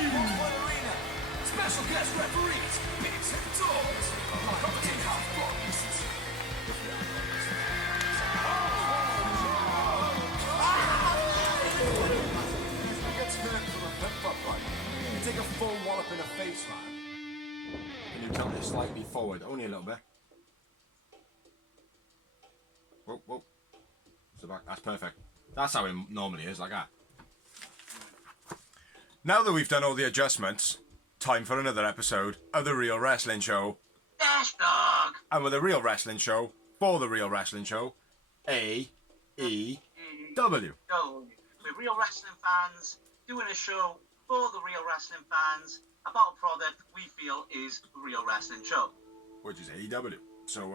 Arena. Special guest referees, bigs and dogs. Competent half bodies. You get hurt from a pep fight. You take a full wallop in the face, man. Can you tilt it slightly forward? Only a little bit. Whoa, whoa. So back. That's perfect. That's how it normally is, like that. Now that we've done all the adjustments, time for another episode of The Real Wrestling Show. Dash Dog! And with The Real Wrestling Show, for The Real Wrestling Show, AEW. We're real wrestling fans, doing a show for the real wrestling fans about a product we feel is the Real Wrestling Show. Which is AEW. So,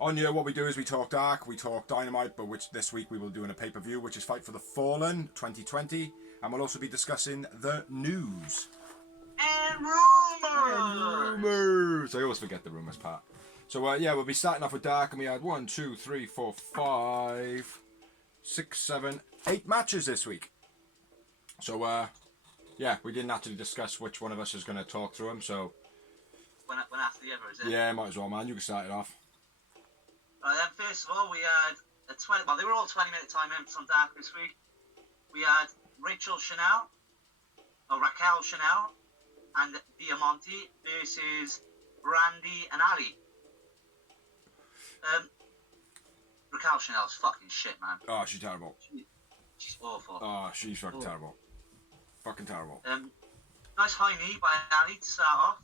on here, what we do is we talk Dark, we talk Dynamite, but which this week we will do in a pay-per-view, which is Fight for the Fallen 2020. And we'll also be discussing the news. And rumours! I always forget the rumours part. So, yeah, we'll be starting off with Dark, and we had 1, 2, 3, 4, 5, 6, 7, 8 matches this week. So, yeah, we didn't actually discuss which one of us is going to talk through them, so... One after the other, is it? Yeah, might as well, man. You can start it off. Then first of all, we had a 20... Well, they were all 20-minute time limits on Dark this week. We had Raquel Chanel, and Diamante versus Brandy and Ali. Raquel Chanel's fucking shit, man. Oh, she's terrible. She's awful. Oh, she's fucking terrible. Fucking terrible. Nice high knee by Ali to start off.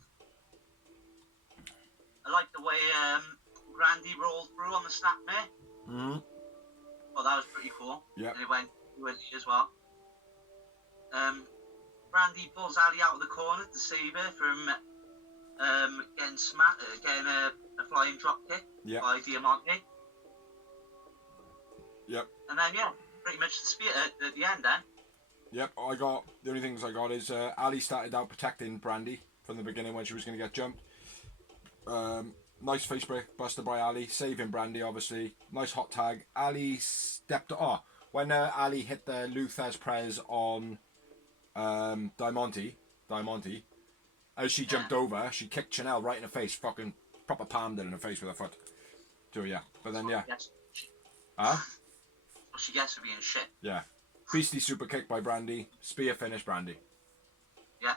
I like the way Brandy rolled through on the snapmare. Mm-hmm. Well, that was pretty cool. Yeah. And it went as well. Brandy pulls Ali out of the corner to save her from getting a flying drop kick by Diamante. Yep. And then, yeah, pretty much the spear at the end then. Yep, the only things I got is Ali started out protecting Brandy from the beginning when she was going to get jumped. Nice face break buster by Ali, saving Brandy obviously. Nice hot tag. Ali stepped... when Ali hit the Luthez Prez on Diamante, as she jumped over, she kicked Chanel right in the face, fucking proper palmed her in the face with her foot. So yeah, but then yeah. What she gets for being shit. Yeah. Beastly super kick by Brandy. Spear finish Brandy. Yeah.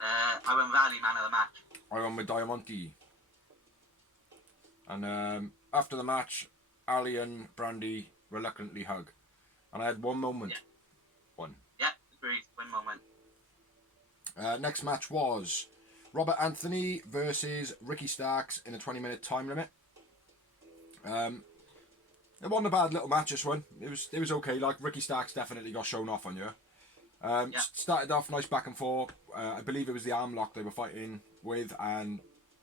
I went with Ali, man of the match. I went with Diamante. And after the match, Ali and Brandy reluctantly hug. And I had one moment. Yeah. One. Yeah, agreed. One moment. Next match was Robert Anthony versus Ricky Starks in a 20-minute time limit. It wasn't a bad little match, this one. It was okay. Like, Ricky Starks definitely got shown off on you. Started off nice back and forth. I believe it was the arm lock they were fighting with, and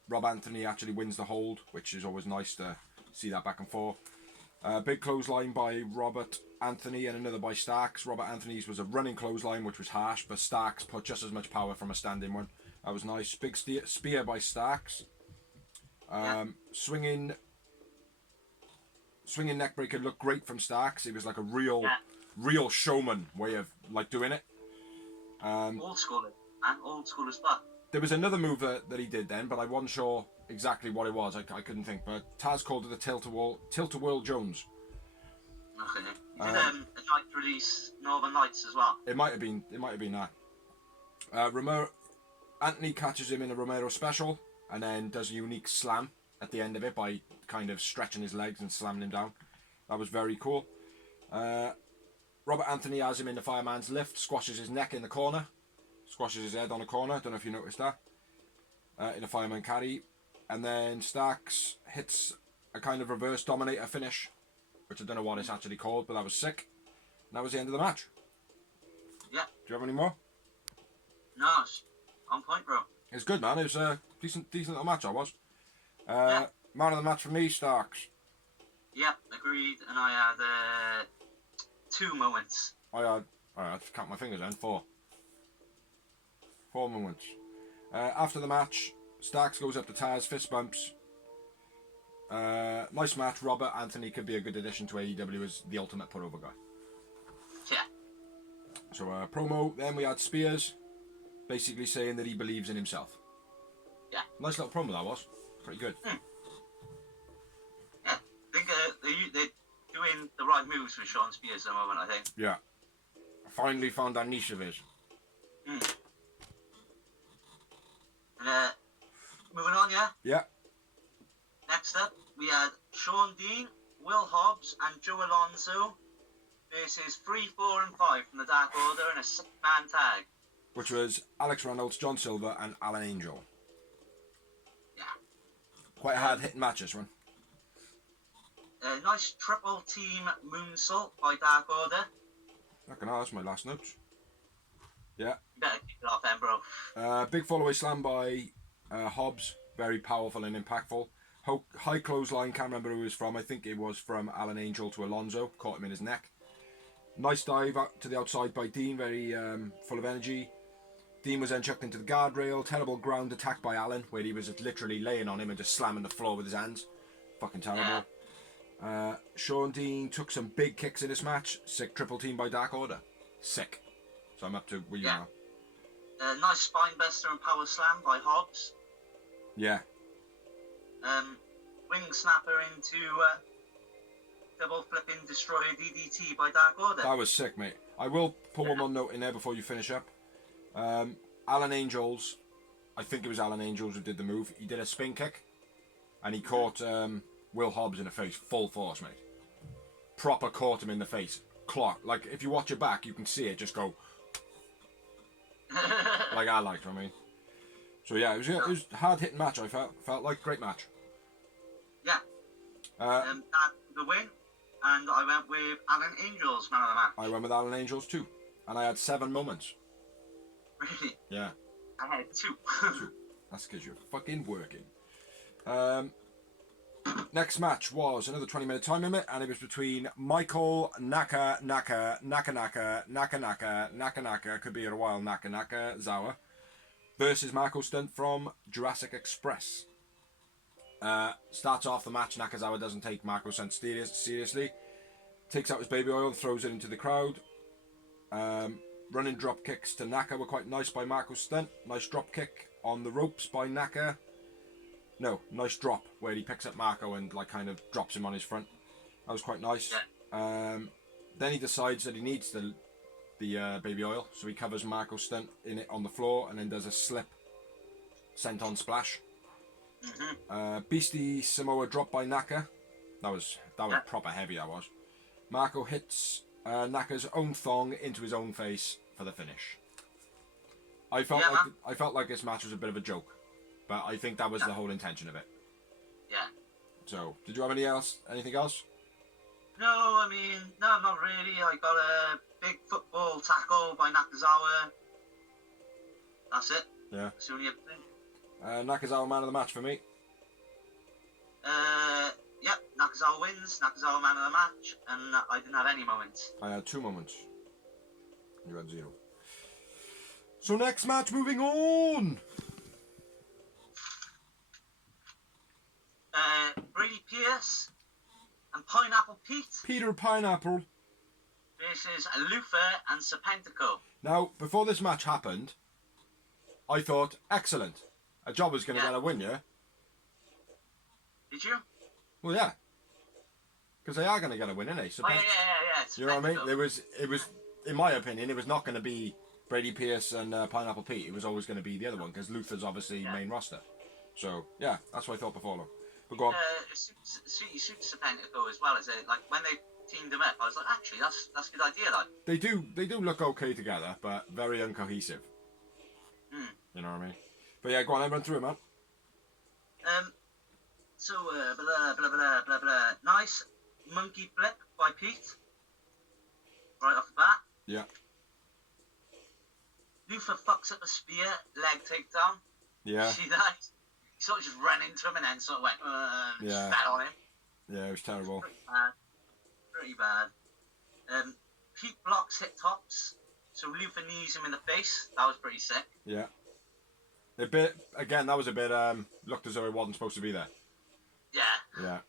Rob Anthony actually wins the hold, which is always nice to see that back and forth. Big clothesline by Robert Anthony and another by Starks. Robert Anthony's was a running clothesline, which was harsh, but Starks put just as much power from a standing one. That was nice. Big spear by Starks. Swinging neckbreaker looked great from Starks. It was like a real showman way of like doing it. Old school, man. Old school as fuck. There was another move that he did then, but I wasn't sure exactly what it was. I couldn't think. But Taz called it a Tilt-a-Whirl Jones. Okay. Did a night release Northern Lights as well? It might have been that. Anthony catches him in a Romero special and then does a unique slam at the end of it by kind of stretching his legs and slamming him down. That was very cool. Robert Anthony has him in the fireman's lift, squashes his neck in the corner, squashes his head on the corner. Don't know if you noticed that. In a fireman carry. And then Starks hits a kind of reverse dominator finish, which I don't know what it's actually called, but that was sick. And that was the end of the match. Yeah. Do you have any more? No, it's on point, bro. It's good, man. It was a decent little match, I was. Man of the match for me, Starks. Yeah, agreed. And I had 2 moments. I had to count my fingers then. 4 moments. After the match, Starks goes up to Taz, fist bumps. Nice match. Robert Anthony could be a good addition to AEW as the ultimate put over guy. So promo. Then we had Spears, basically saying that he believes in himself. Yeah. Nice little promo that was. Pretty good. Yeah, I think they're doing the right moves with Sean Spears at the moment, I think. Yeah. Finally found that niche of his. And, moving on, yeah? Yeah. Next up, we had Sean Dean, Will Hobbs, and Joe Alonso versus 3, 4, and 5 from the Dark Order in a 6-man tag. Which was Alex Reynolds, John Silver, and Alan Angel. Yeah. Quite a hard-hitting match, this one. A nice triple team moonsault by Dark Order. That's my last notes. Yeah. You better keep it off then, bro. Big follow-away slam by Hobbs. Very powerful and impactful. High clothesline, can't remember who it was from. I think it was from Alan Angel to Alonso. Caught him in his neck. Nice dive out to the outside by Dean. Very full of energy. Dean was then chucked into the guardrail. Terrible ground attack by Alan, where he was literally laying on him and just slamming the floor with his hands. Fucking terrible. Sean Dean took some big kicks in this match. Sick triple team by Dark Order. Sick. So I'm up to where you now. Nice spine buster and power slam by Hobbs. Yeah. Ring snapper into double flipping destroyer DDT by Dark Order. That was sick, mate. I will put one more note in there before you finish up. Alan Angels, I think it was Alan Angels who did the move. He did a spin kick, and he caught Will Hobbs in the face, full force, mate. Proper caught him in the face. Clock. Like, if you watch it back, you can see it just go. Like I liked, I mean. So yeah, it was a hard-hitting match, I felt like. Great match. Yeah. The win, and I went with Alan Angels, man of the match. I went with Alan Angels too, and I had 7 moments. Really? Yeah. I had 2. That's because you're fucking working. Next match was another 20-minute time limit, and it was between Michael Naka, could be a while, Zawa, versus Marco Stunt from Jurassic Express. Starts off the match, Nakazawa doesn't take Marco Stunt seriously. Takes out his baby oil, throws it into the crowd. Running drop kicks to Naka were quite nice by Marco Stunt. Nice drop kick on the ropes by Naka. No, nice drop where he picks up Marco and like kind of drops him on his front. That was quite nice. Yeah. Then he decides that he needs the baby oil, so he covers Marco Stunt in it on the floor and then does a slip senton splash. Beastie Samoa drop by Naka. That was proper heavy. That was. Marco hits Naka's own thong into his own face for the finish. I felt like this match was a bit of a joke, but I think that was the whole intention of it. Yeah. So, did you have anything else? No, I mean, no, not really. I got a big football tackle by Nakazawa. That's it. Yeah. That's the only thing. Nakazawa man of the match for me. Yep, Nakazawa wins. Nakazawa man of the match, and I didn't have any moments. I had 2 moments. You had 0. So next match, moving on. Brady Pierce and Pineapple Pete Peter Pineapple versus Lufa and Serpentico. Now, before this match happened, I thought, excellent. A job was going to get a win, yeah? Did you? Well, yeah. Because they are going to get a win, innit? Yeah. You know what I mean? It was, in my opinion, it was not going to be Brady Pierce and Pineapple Pete. It was always going to be the other one, because Luther's obviously main roster. So, yeah, that's what I thought before. But go on. Suits Serpentico as well, as it? Like, when they teamed them up, I was like, actually, that's a good idea, like. They do look okay together, but very uncohesive. You know what I mean? But yeah, go on, run through it, man. So, blah, blah. Nice monkey flip by Pete. Right off the bat. Yeah. Luther fucks up a spear, leg takedown. Yeah. See that? He sort of just ran into him and then sort of went, just fell on him. Yeah, it was terrible. Pretty bad. Pete blocks hit tops, so Luther knees him in the face. That was pretty sick. Yeah. That was a bit, looked as though it wasn't supposed to be there. Yeah. Yeah.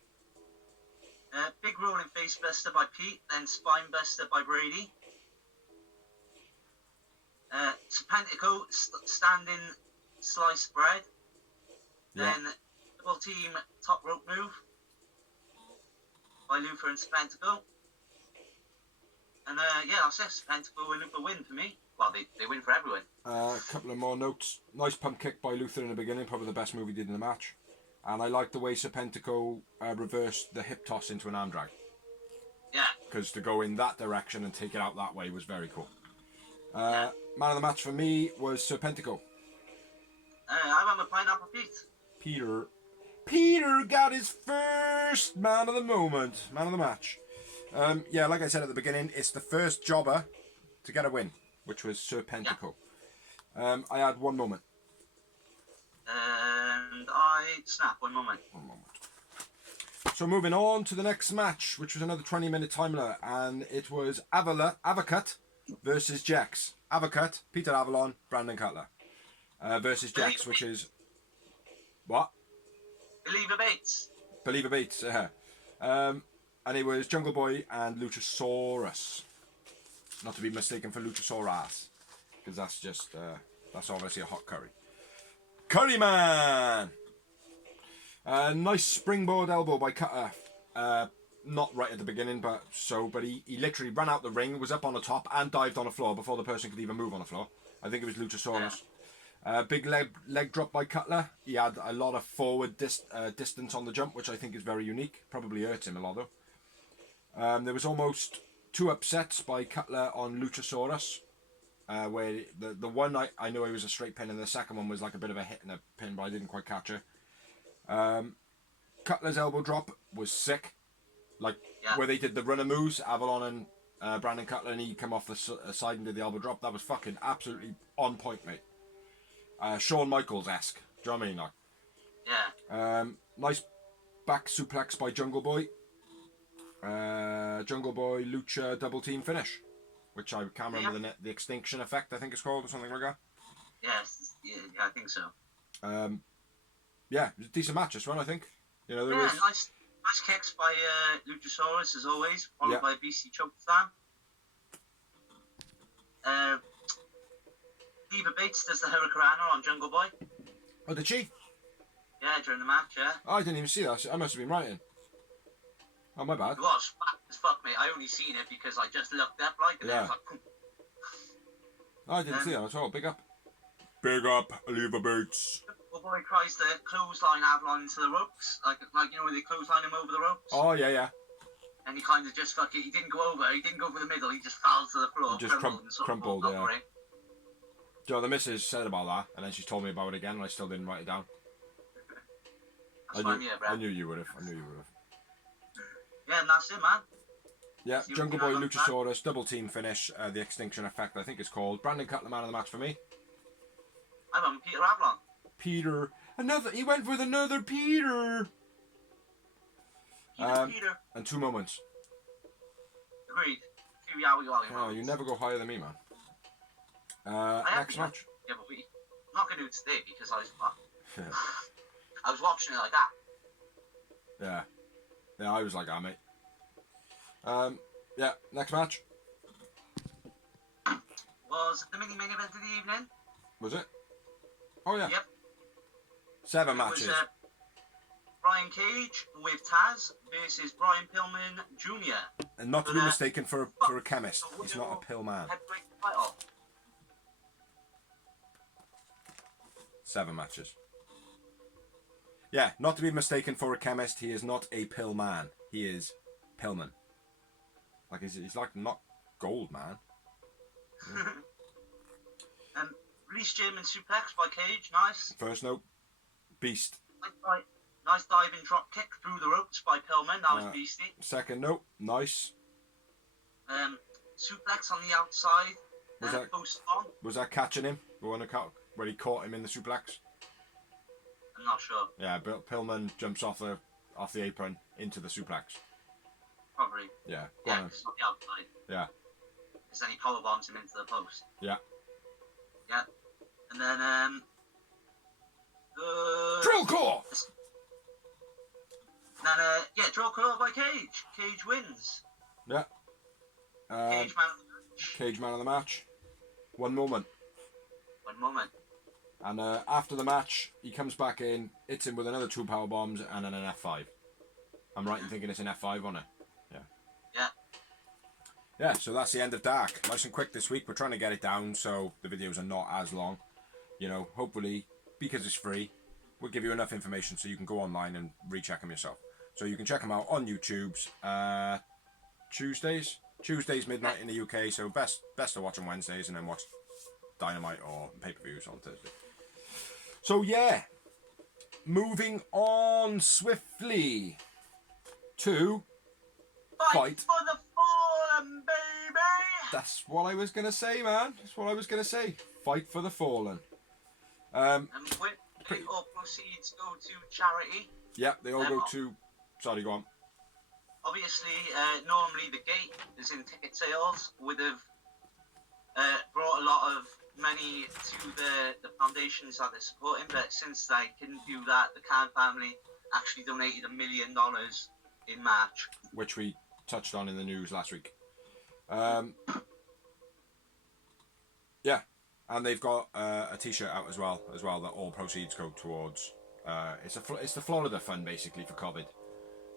Big rolling face buster by Pete, then spine buster by Brady. Serpentico standing sliced bread. Yeah. Then double team top rope move by Luther and Serpentico. And yeah, that's it. Serpentico and Luther win for me. Well, they win for everyone. A couple of more notes. Nice pump kick by Luther in the beginning, probably the best move he did in the match. And I like the way Serpentico reversed the hip toss into an arm drag. Yeah. Because to go in that direction and take it out that way was very cool. Yeah. Man of the match for me was Serpentico. I went with Pineapple Pete. Peter got his first man of the moment, man of the match. Yeah, like I said at the beginning, it's the first jobber to get a win, which was Serpentico. Yeah. I had one moment. And I snap one moment. So moving on to the next match, which was another 20-minute time limit, and it was Avocut versus Jex. Avocut, Peter Avalon, Brandon Cutler versus Jex, which is what? Believer Bates. And it was Jungle Boy and Luchasaurus, not to be mistaken for Luchasaurus, because that's just that's obviously a hot curry. Curry Man. Nice springboard elbow by Cutter. Not right at the beginning, but he literally ran out the ring, was up on the top, and dived on the floor before the person could even move on the floor. I think it was Luchasaurus. Big leg drop by Cutler. He had a lot of forward distance on the jump, which I think is very unique. Probably hurts him a lot though. There was almost 2 upsets by Cutler on Luchasaurus. Where the one I knew it was a straight pin, and the second one was like a bit of a hit and a pin, but I didn't quite catch her. Cutler's elbow drop was sick. Where they did the runner moves, Avalon and Brandon Cutler, and he come off the side and did the elbow drop. That was fucking absolutely on point, mate. Shawn Michaels-esque. Do you know what I mean? Like? Yeah. Nice back suplex by Jungle Boy. Jungle Boy Lucha double team finish, which I can't remember the extinction effect, I think it's called, or something like that. Yes, yeah, I think so. Yeah, it was a decent match this one, I think. You know, nice kicks by Luchasaurus as always, followed by a BC chokeslam. Diva Bates does the Hurricanrana on Jungle Boy. Oh, did she? Yeah, during the match, yeah. Oh, I didn't even see that. I must have been writing. Oh, my bad. It was fat as fuck, mate. I only seen it because I just looked up and then it was like... Oh, I didn't see that at all. Big up. Big up, Diva Bates. Well, boy tries to clothesline Avalon into the ropes, like you know when they clothesline him over the ropes. Oh yeah. And he kind of just fucking, he didn't go over the middle, he just fell to the floor, He just crumpled, yeah. Joe, the missus said about that, and then she's told me about it again, and I still didn't write it down. I knew you would have. Yeah, and that's it, man. Yeah, Jungle Boy Luchasaurus double team finish, the extinction effect, I think it's called. Brandon Cutler, man of the match for me. I'm on Peter Avalon. Peter. He went with another Peter. Peter. And 2 moments. Agreed. Oh, you never go higher than me, man. Next match. Yeah, but I'm not going to do it today because I was I was watching it like that. Yeah, I was like that, mate. Yeah, next match. Was the main event of the evening. Was it? Oh, yeah. Yep. 7 matches. It was Brian Cage with Taz versus Brian Pillman Jr. And not to be mistaken for a chemist. He's not a pill man. 7 matches. Yeah, not to be mistaken for a chemist. He is not a pill man. He is Pillman. Like he's like not gold man. Release German suplex by Cage, nice. First note, beast. Nice diving drop kick through the ropes by Pillman, that was beasty. Second note, nice. Suplex on the outside. Was that catching him? Where he caught him in the suplex? I'm not sure. Yeah, Pillman jumps off the apron into the suplex. Probably. Yeah. Yeah, it's not the outside. Yeah. Because then he powerbombs him into the post. Yeah. Yeah. And then, Drill core! Then, drill core by Cage. Cage wins. Yeah. Cage man of the match. Cage man of the match. 1 moment. One moment. And after the match, he comes back in, hits him with another 2 power bombs and then an F5. I'm right in thinking it's an F5 on it. Yeah. Yeah. Yeah, so that's the end of Dark. Nice and quick this week. We're trying to get it down so the videos are not as long. You know, hopefully, because it's free, we'll give you enough information so you can go online and recheck them yourself. So you can check them out on YouTube's Tuesdays midnight in the UK. So best to watch on Wednesdays and then watch Dynamite or pay-per-views on Thursday. So yeah, moving on swiftly to Fight for the Fallen, baby! That's what I was going to say, man. That's what I was going to say. Fight for the Fallen. And all proceeds go to charity. Yeah, they all go to... Sorry, go on. Obviously, normally the gate, as in ticket sales, would have brought a lot of money to the foundations that they're supporting, but since they couldn't do that, the Khan family actually donated $1 million in March. Which we touched on in the news last week. Yeah, and they've got a T-shirt out as well that all proceeds go towards. It's the Florida Fund basically for COVID.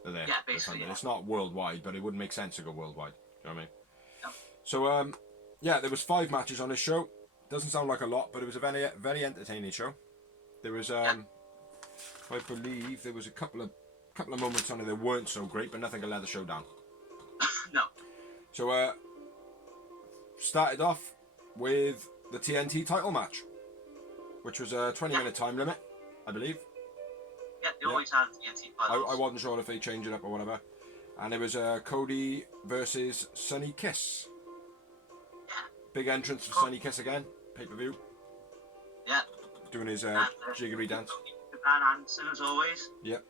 They're there. Yeah, basically. Yeah. It's not worldwide, but it wouldn't make sense to go worldwide. You know what I mean? No. So yeah, there was 5 matches on this show. Doesn't sound like a lot, but it was a very very entertaining show. There was I believe there was a couple of moments on it that weren't so great, but nothing to let the show down. No. So started off with the TNT title match, which was a 20-minute time limit, I believe. Yeah, they always have TNT titles. I wasn't sure if they changed it up or whatever. And it was Cody versus Sonny Kiss. Yeah. Big entrance for Sonny Kiss again, pay-per-view. Yeah. Doing his jiggery dance. Dan Hansen as always. Yep.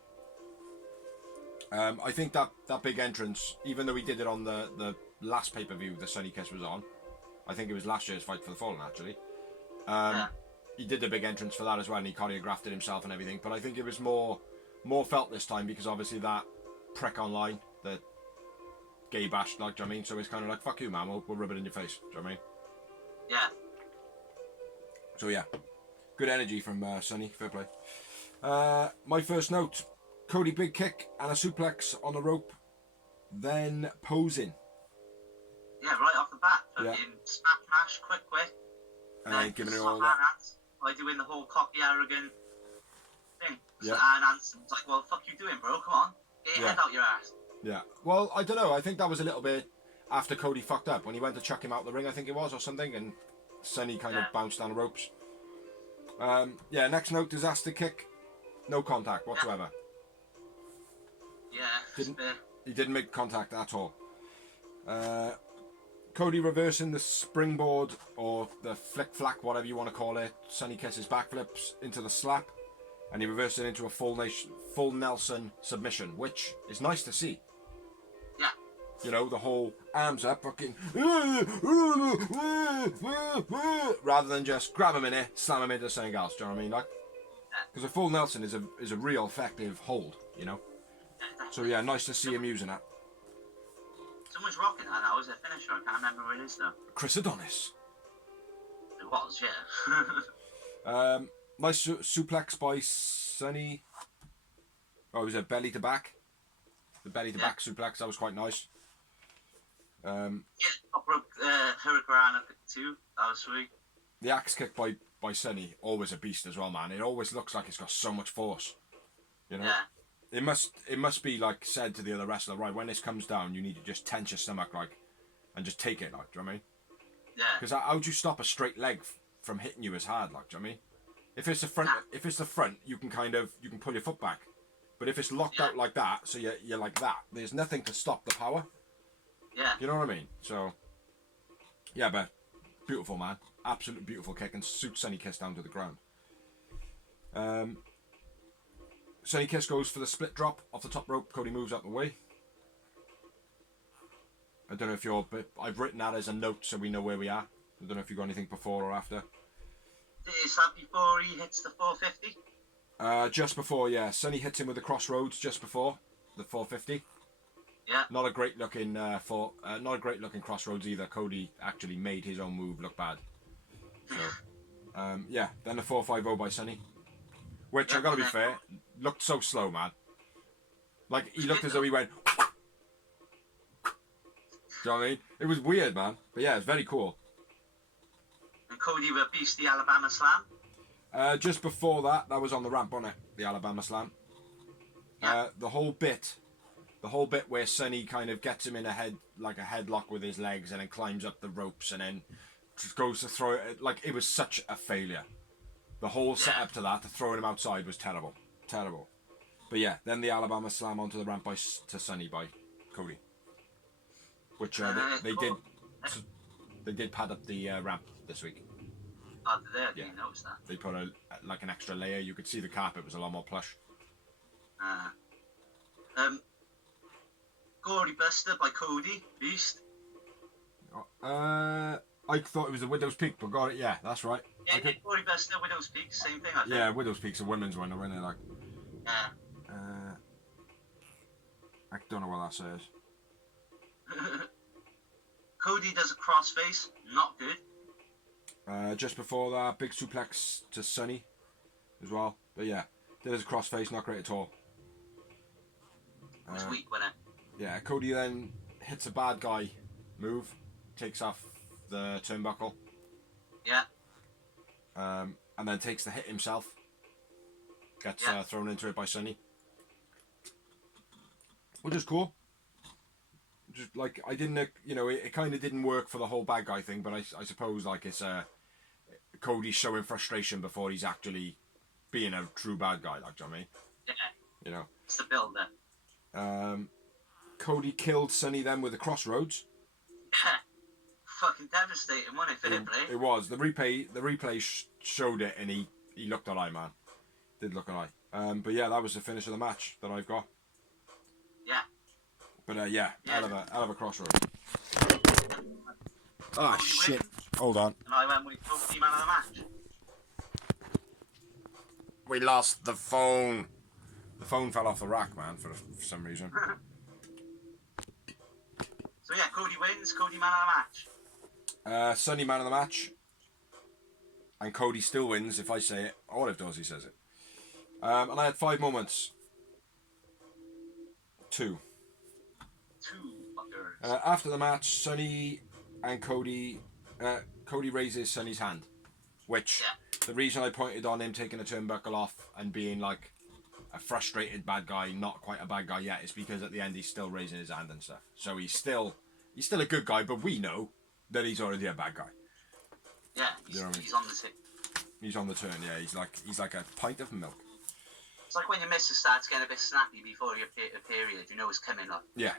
I think that big entrance, even though he did it on the last pay-per-view that Sonny Kiss was on, I think it was last year's Fight for the Fallen actually. He did the big entrance for that as well, and he choreographed it himself and everything. But I think it was more felt this time because obviously that prick online, the gay bash, like, do you know what I mean? So it's kind of like, fuck you, man, we'll rub it in your face, do you know what I mean? Yeah. So yeah, good energy from Sonny, fair play. My first note, Cody big kick and a suplex on the rope, then posing. Yeah, right off the bat, Yeah. fucking smash, mash, quick. And then giving it slap all that. Hands by doing the whole cocky, arrogant thing. Yeah. And Hanson's like, well, fuck you doing, bro, come on. Get your head out your ass. Yeah. Well, I don't know. I think that was a little bit after Cody fucked up when he went to chuck him out the ring, I think it was, or something, and Sonny kind of bounced down the ropes. Yeah. Next note: disaster kick, no contact whatsoever. Yeah. He didn't make contact at all. Cody reversing the springboard or the flick flack, whatever you want to call it. Sonny Kiss's backflips into the slap, and he reversed it into a full Nelson submission, which is nice to see. Yeah. You know, the whole arms up, fucking, rather than just grab him in it, slam him into something else. Do you know what I mean? Like, because a full Nelson is a real effective hold. You know. So yeah, nice to see him using that. Someone's rocking that now. Is it a finisher? I can't remember who it is though. Chris Adonis. It was, yeah. Nice suplex by Sonny. Oh, it was a belly to back. The belly to back suplex, that was quite nice. Yeah, top rope Hurricane too. That was sweet. The axe kick by Sonny, always a beast as well, man. It always looks like it's got so much force. You know? Yeah. It must be like said to the other wrestler, right, when this comes down, you need to just tense your stomach, like, and just take it, like, do you know what I mean? Yeah. Because how do you stop a straight leg from hitting you as hard, like, do you know what I mean? If it's the front, you can pull your foot back. But if it's locked out like that, so you're like that, there's nothing to stop the power. Yeah. You know what I mean? So, yeah, but beautiful, man. Absolute beautiful kick and suits Sonny Kiss down to the ground. Sonny Kiss goes for the split drop off the top rope. Cody moves out the way. I don't know if I've written that as a note so we know where we are. I don't know if you got anything before or after. Is that before he hits the 450? Just before, yeah. Sonny hits him with the crossroads just before the 450. Yeah. Not a great looking crossroads either. Cody actually made his own move look bad. So, Yeah, then the 4-5-0 by Sonny. Which, I gotta be fair, looked so slow, man. Like, he looked as though he went... Do you know what I mean? It was weird, man. But yeah, it's very cool. And Cody repeats the Alabama Slam. Just before that was on the ramp, wasn't it? The Alabama Slam. Yeah. The whole bit where Sonny kind of gets him in a headlock with his legs and then climbs up the ropes and then just goes to throw it. Like, it was such a failure. The whole setup to that, to throwing him outside, was terrible. Terrible. But yeah, then the Alabama Slam onto the ramp to Sonny by Cody. Which they did pad up the ramp this week. Oh, did they? I didn't notice that. They put an extra layer. You could see the carpet was a lot more plush. Gory Buster by Cody, Beast. I thought it was the Widow's Peak, but got it. Yeah, that's right. Yeah, Gory Buster, Widow's Peak, same thing, I think. Yeah, Widow's Peak's a women's one, isn't it? Like, Yeah. I don't know what that says. Cody does a crossface, not good. Just before that, big suplex to Sonny as well. But yeah, did his crossface, not great at all. It was weak, wasn't it? Yeah, Cody then hits a bad guy move, takes off the turnbuckle. Yeah. And then takes the hit himself. Gets thrown into it by Sonny. Which is cool. Just like, I didn't, it kind of didn't work for the whole bad guy thing, but I suppose like it's Cody showing frustration before he's actually being a true bad guy, like, do you know what I mean? Yeah. You know. It's the build there. Cody killed Sonny then with the crossroads. Yeah. Fucking devastating, wasn't it, for him, It was. The replay showed it, and he looked alright, man. Did look alright. But yeah, that was the finish of the match that I've got. Yeah. But yeah, out of a crossroads. Ah, shit. Hold on. And I went with Cody man of the match. We lost the phone. The phone fell off the rack, man, for some reason. So yeah, Cody wins, Cody man of the match. Sonny man of the match. And Cody still wins if I say it. Or if Dorsey says it. And I had 5 moments. 2. Two fuckers. After the match, Sonny and Cody raises Sonny's hand. Which, the reason I pointed on him taking the turnbuckle off and being like a frustrated bad guy, not quite a bad guy yet, is because at the end he's still raising his hand and stuff. So he's still a good guy, but we know that he's already a bad guy. Yeah, he's on the tip. He's on the turn, yeah. He's like a pint of milk. It's like when your missus starts getting a bit snappy before your period, you know it's coming up. Yeah,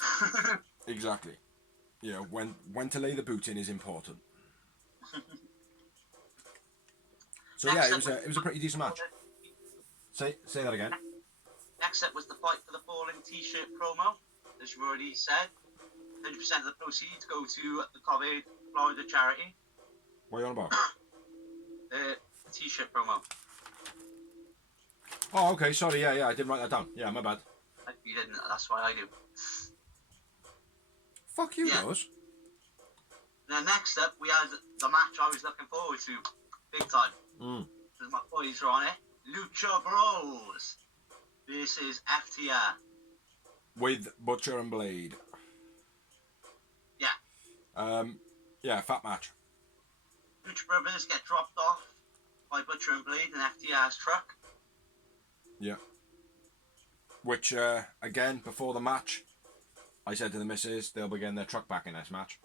exactly. You know, when to lay the boot in is important. So yeah, it was a pretty decent match. Say that again. Next up was the Fight for the Fallen t-shirt promo. As you already said, 100% of the proceeds go to the COVID Florida charity. What are you on about? The t-shirt promo. Oh, okay, sorry, yeah, I didn't write that down. Yeah, my bad. You didn't, that's why I do. Fuck you, Rose. Then next up, we had the match I was looking forward to. Big time. Because my boys are on it. Lucha Bros versus FTR. With Butcher and Blade. Yeah. Yeah, fat match. Lucha Brothers get dropped off by Butcher and Blade in FTR's truck. Yeah. Which, again, before the match, I said to the missus, they'll be getting their truck back in this match.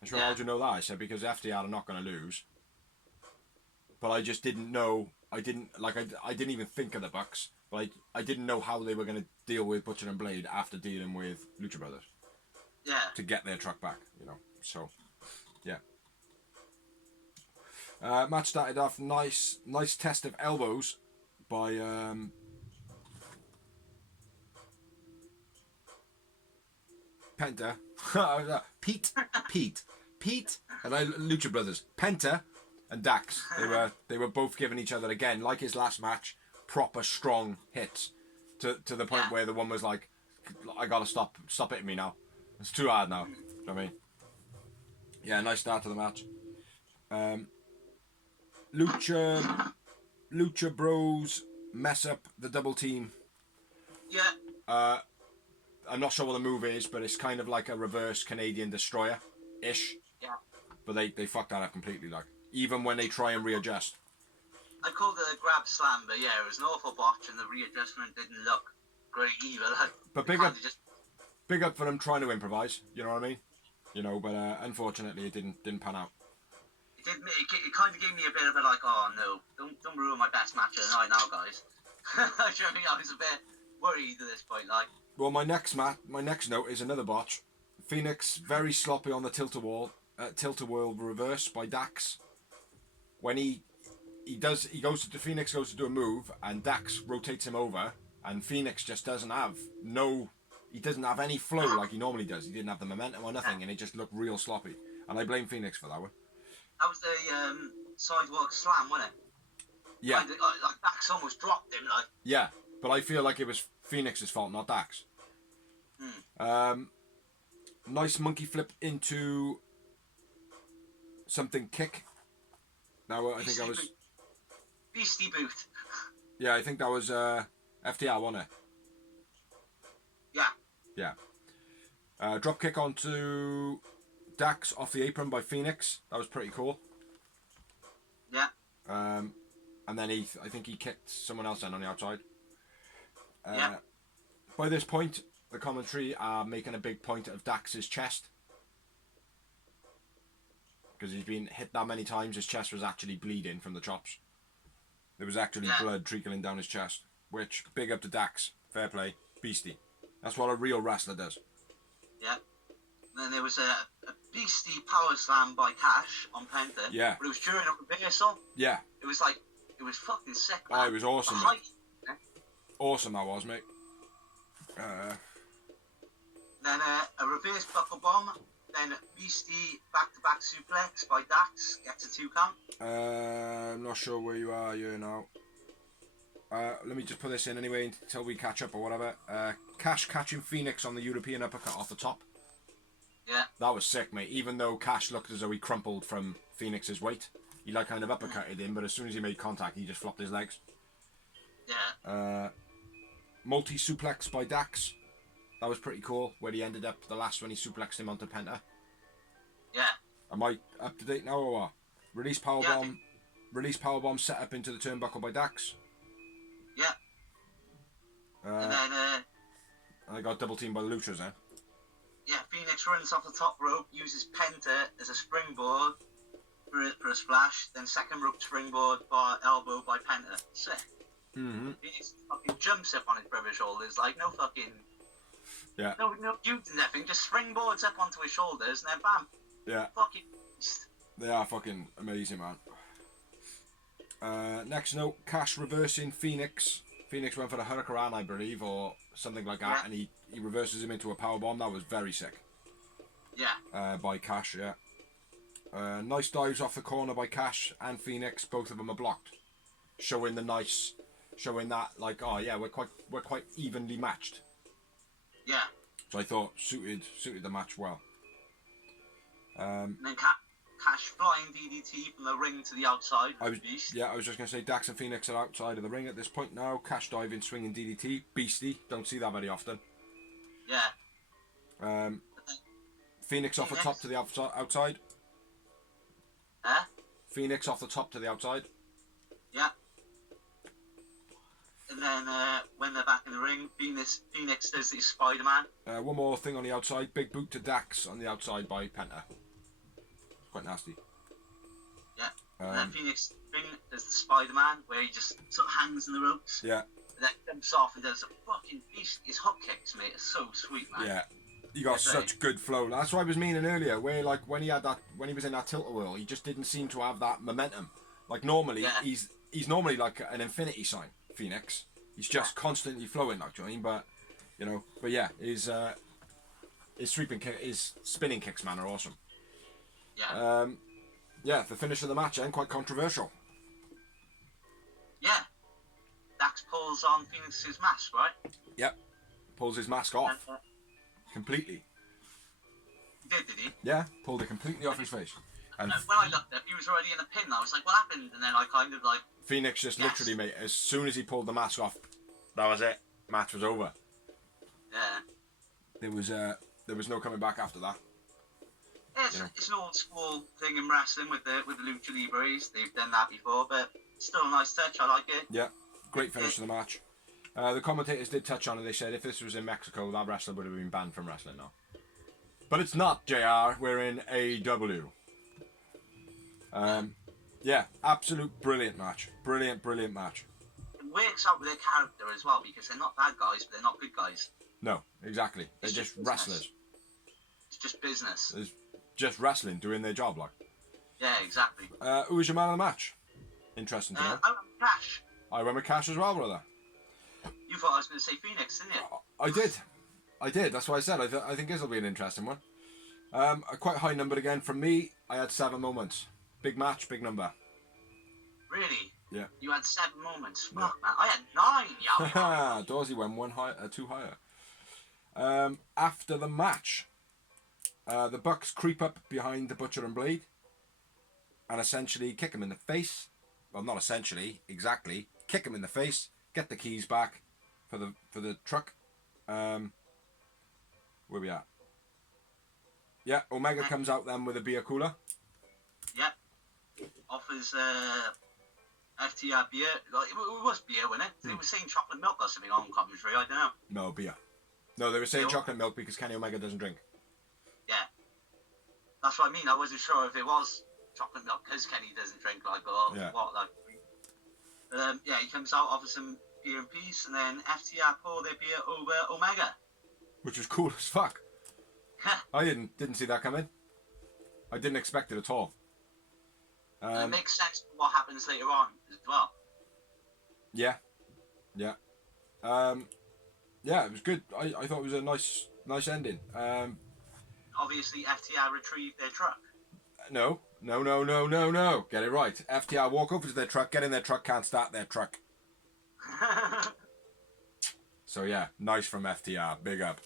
And she went, how do you know that? I said, because FTR are not going to lose. But I just didn't know, I didn't even think of the Bucks, but I didn't know how they were going to deal with Butcher and Blade after dealing with Lucha Brothers. Yeah. To get their truck back, you know, so, yeah. Match started off nice test of elbows by Penta, Pete, and Lucha Brothers, Penta and Dax. They were both giving each other, again, like his last match, proper strong hits to the point where the one was like, I gotta stop hitting me now. It's too hard now. You know what I mean? Yeah, nice start to the match. Lucha Bros mess up the double team. Yeah. I'm not sure what the move is, but it's kind of like a reverse Canadian Destroyer-ish. Yeah. But they fucked that up completely, like. Even when they try and readjust. I called it a grab slam, but yeah, it was an awful botch, and the readjustment didn't look great either. Like, But big up for them trying to improvise, you know what I mean? You know, but unfortunately it didn't pan out. It kind of gave me a bit of a like, oh no, don't ruin my best match of the night now, guys. Do you know what I mean? I was a bit worried at this point, like. Well, my next note is another botch. Phoenix very sloppy on the tilt-a-whirl reverse by Dax. When Phoenix goes to do a move and Dax rotates him over, and Phoenix just doesn't have any flow like he normally does. He didn't have the momentum or nothing, and it just looked real sloppy. And I blame Phoenix for that one. That was the sidewalk slam, wasn't it? Yeah. Like Dax almost dropped him, like. Yeah, but I feel like it was Phoenix's fault, not Dax. Nice monkey flip into something kick. Now I think I was Beastie boot. Yeah, I think that was FTR, wasn't it? Yeah. Yeah. Drop kick onto Dax off the apron by Phoenix. That was pretty cool. Yeah. And then I think he kicked someone else in on the outside. Yeah. By this point, the commentary are making a big point of Dax's chest. Because he's been hit that many times, his chest was actually bleeding from the chops. There was actually blood trickling down his chest. Which, big up to Dax. Fair play. Beastie. That's what a real wrestler does. Yeah. And then there was a beastie power slam by Cash on Penta. Yeah. But it was during a reversal. Yeah. It was fucking sick, man. Oh, it was awesome, The mate. height, Awesome that was, mate. Then a reverse buckle bomb. Then beastie back-to-back suplex by Dax. Gets a 2 count. I'm not sure where you are here now. Let me just put this in anyway until we catch up or whatever. Cash catching Phoenix on the European uppercut off the top. Yeah. That was sick, mate. Even though Cash looked as though he crumpled from Phoenix's weight. He kind of uppercutted him, but as soon as he made contact, he just flopped his legs. Yeah. Multi-suplex by Dax. That was pretty cool, where he ended up the last when he suplexed him onto Penta. Yeah. Am I up to date now or what? Release powerbomb set up into the turnbuckle by Dax. Yeah. And then I got double teamed by the Luchas then. yeah, Phoenix runs off the top rope, uses Penta as a springboard for a splash, then second rope springboard by elbow by Penta. Sick. Mm-hmm. Phoenix fucking jumps up on his brother's shoulders, like no fucking... Yeah. No dude nothing, just springboards up onto his shoulders and then bam. Yeah. Fucking beast. They are fucking amazing, man. Next note, Cash reversing Phoenix. Phoenix went for the Hurricane, I believe, or something like that, and he reverses him into a powerbomb. That was very sick. Yeah. By Cash, yeah. Nice dives off the corner by Cash and Phoenix. Both of them are blocked, showing that like, oh yeah, we're quite evenly matched. Yeah. So I thought suited the match well. And then Cash flying DDT from the ring to the outside. I was beast. just gonna say Dax and Phoenix are outside of the ring at this point now. Cash diving, swinging DDT, beastie. Don't see that very often. Yeah. Phoenix off the top to the outside. Huh? Phoenix off the top to the outside. Yeah. And then when they're back in the ring, Phoenix does the Spider-Man. One more thing on the outside. Big boot to Dax on the outside by Penta. Quite nasty. Yeah. And then Phoenix does the Spider-Man, where he just sort of hangs in the ropes. Yeah. And then jumps off and does a fucking beast. His hook kicks, mate, are so sweet, man. Yeah. He got such good flow. That's what I was meaning earlier, where like when he was in that tilt-a-whirl, he just didn't seem to have that momentum. Like normally, he's normally like an infinity sign, Phoenix. He's just constantly flowing, like, do you know what I mean? But yeah, his spinning kicks, man, are awesome. Yeah. Yeah, the finish of the match, quite controversial. Yeah. Dax pulls on Phoenix's mask, right? Yep. Pulls his mask off. Completely. Did he? Yeah, pulled it completely off his face. And when I looked up, he was already in the pin. I was like, what happened? And then I kind of like... Phoenix just literally, mate, as soon as he pulled the mask off, that was it. Match was over. Yeah. There was no coming back after that. Yeah, it's an old school thing in wrestling with the Lucha Libres. They've done that before, but still a nice touch. I like it. Yeah, great finish to the match. The commentators did touch on it. They said if this was in Mexico, that wrestler would have been banned from wrestling now. But it's not, JR. We're in AEW. Yeah, absolute brilliant match. Brilliant match. It works out with their character as well, because they're not bad guys, but they're not good guys. No, exactly. They're just wrestlers. It's just business. It's just wrestling, doing their job, like. Yeah, exactly. Who was your man of the match? Interesting to know. I went with Cash. I went with Cash as well, brother. You thought I was going to say Phoenix, didn't you? I did. That's why I said I think this will be an interesting one. A quite high number again from me. I had 7 moments. Big match, big number. Really? Yeah. You had 7 moments. Fuck, man. I had 9. Yeah. Dorsey went 2 higher. After the match, the Bucks creep up behind the Butcher and Blade and essentially kick him in the face. Well, not essentially, exactly. Kick him in the face. Get the keys back for the truck. Where we at? Yeah, Omega comes out then with a beer cooler. Yep. Offers FTR beer. Like, it was beer, wasn't it? They were saying chocolate milk or something on commentary. I don't know. No, beer. No, they were saying chocolate milk because Kenny Omega doesn't drink. Yeah. That's what I mean. I wasn't sure if it was chocolate milk because Kenny doesn't drink, like, or what, like. Yeah, he comes out, offers some beer and peace, and then FTR pour their beer over Omega. Which was cool as fuck. I didn't see that coming. I didn't expect it at all. It makes sense for what happens later on as well. Yeah. Yeah, it was good. I thought it was a nice ending. Obviously, FTR retrieved their truck. No. Get it right. FTR walk over to their truck, get in their truck, can't start their truck. So yeah, nice from FTR. Big up.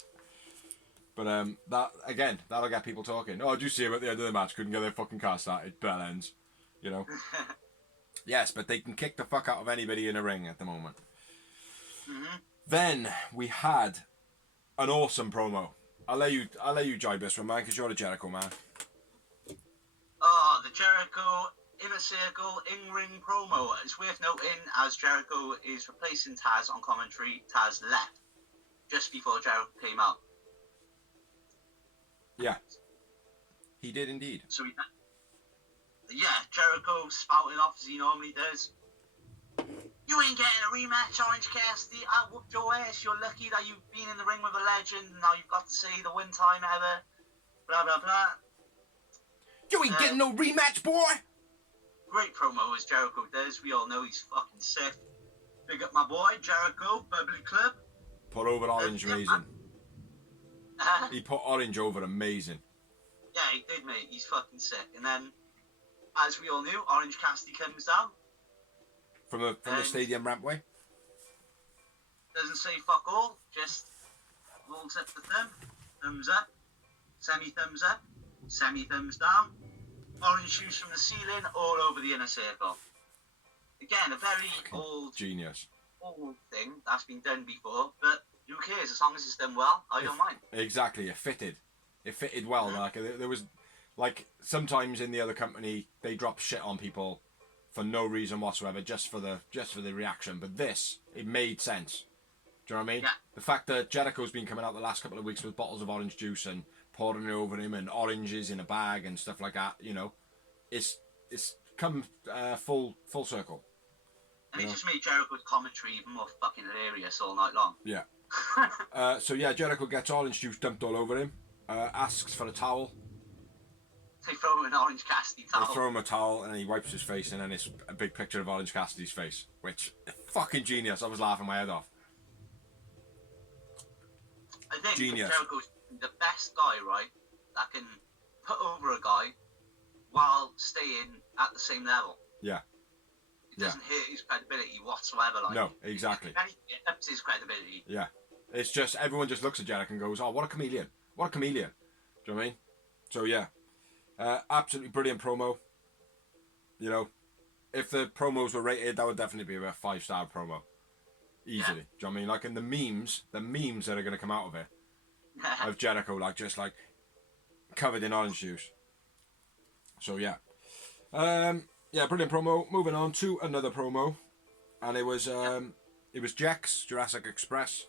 But that'll get people talking. Oh, did you see him at the end of the match? Couldn't get their fucking car started. Bell ends. You know. Yes, but they can kick the fuck out of anybody in a ring at the moment. Mm-hmm. Then we had an awesome promo. I'll let you jibe this one, man, because you're the Jericho man. Oh, the Jericho Inner Circle in-ring promo. It's worth noting, as Jericho is replacing Taz on commentary, Taz left just before Jericho came out. Yeah. He did indeed. So Jericho spouting off as he normally does. You ain't getting a rematch, Orange Cassidy. I whooped your ass. You're lucky that you've been in the ring with a legend. Now you've got to say the one time ever. Blah, blah, blah. You ain't getting no rematch, boy! Great promo as Jericho does. We all know he's fucking sick. Big up my boy, Jericho, Bubbly Club. Put over Orange amazing. He put Orange over amazing. Yeah, he did, mate. He's fucking sick. And then, as we all knew, Orange Cassidy comes down. From the stadium rampway? Doesn't say fuck all, just rolls up the thumb, thumbs up, semi-thumbs up, semi-thumbs down, orange shoots from the ceiling all over the inner circle. Again, a very old thing that's been done before, but who cares, as long as it's done well, I don't mind. Exactly, it fitted well. Mm-hmm. Like there was, like, sometimes in the other company they drop shit on people for no reason whatsoever, just for the reaction. But this, it made sense. Do you know what I mean? Yeah. The fact that Jericho's been coming out the last couple of weeks with bottles of orange juice and pouring it over him and oranges in a bag and stuff like that, you know, it's come full circle. And it just made Jericho's commentary even more fucking hilarious all night long. Yeah. So Jericho gets orange juice dumped all over him, asks for a towel. They throw him an Orange Cassidy towel. They throw him a towel and he wipes his face, and then it's a big picture of Orange Cassidy's face, which fucking genius. I was laughing my head off. I think Genius. Jericho's the best guy, right, that can put over a guy while staying at the same level. Yeah. It doesn't hurt his credibility whatsoever. Like, no, exactly. It ups his credibility. Yeah. It's just, everyone just looks at Jericho and goes, oh, what a chameleon. What a chameleon. Do you know what I mean? So, yeah. Absolutely brilliant promo. You know, if the promos were rated, that would definitely be a 5-star promo. Easily. Yeah. Do you know what I mean? Like in the memes that are going to come out of it, of Jericho, like just like covered in orange juice. So yeah. Yeah, brilliant promo. Moving on to another promo. And it was Jax, Jurassic Express,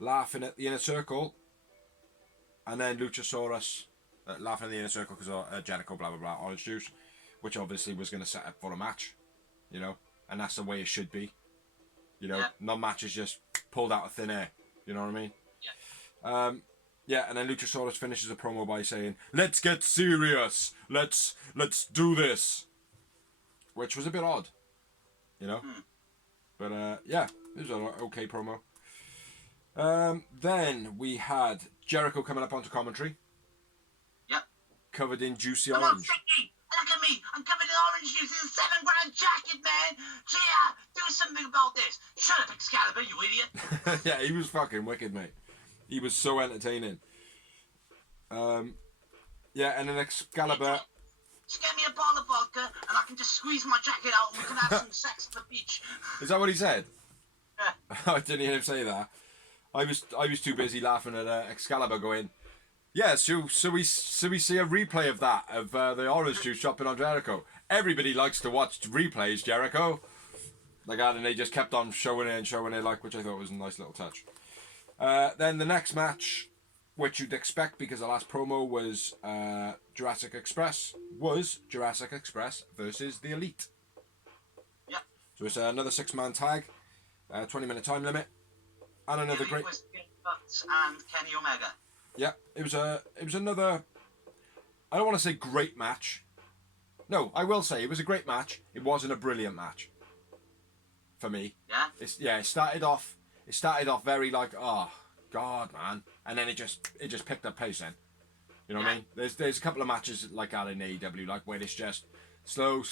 laughing at the Inner Circle. And then Luchasaurus laughing at the Inner Circle because Jericho, blah, blah, blah, orange juice. Which obviously was going to set up for a match. You know? And that's the way it should be. You know? No match is just pulled out of thin air. You know what I mean? Yeah. Yeah, and then Luchasaurus finishes a promo by saying, "Let's get serious. Let's do this," which was a bit odd, you know. But yeah, it was an okay promo. Then we had Jericho coming up onto commentary. Yep. Covered in juicy Come on, orange. Sticky! Look at me! I'm covered in orange juice in a $7,000 jacket, man! Gia, do something about this! Shut up, Excalibur, you idiot! Yeah, he was fucking wicked, mate. He was so entertaining. Yeah, and then Excalibur. Just get me a bottle of vodka and I can just squeeze my jacket out and we can have some sex at the beach. Is that what he said? Yeah. I didn't hear him say that. I was too busy laughing at Excalibur going, yeah, so we see a replay of that, of the orange juice dropping on Jericho. Everybody likes to watch replays, Jericho. Like that, and they just kept on showing it, like, which I thought was a nice little touch. Then the next match, which you'd expect because the last promo was Jurassic Express versus the Elite. Yep. So it's another 6-man tag, 20-minute time limit, and another great. Was Butts and Kenny Omega. Yeah, it was another. I don't want to say great match. No, I will say it was a great match. It wasn't a brilliant match. For me. Yeah. It started off very like, oh God, man, and then it just picked up pace. Then, you know what I mean? There's a couple of matches like that in AEW, like where it's just slow,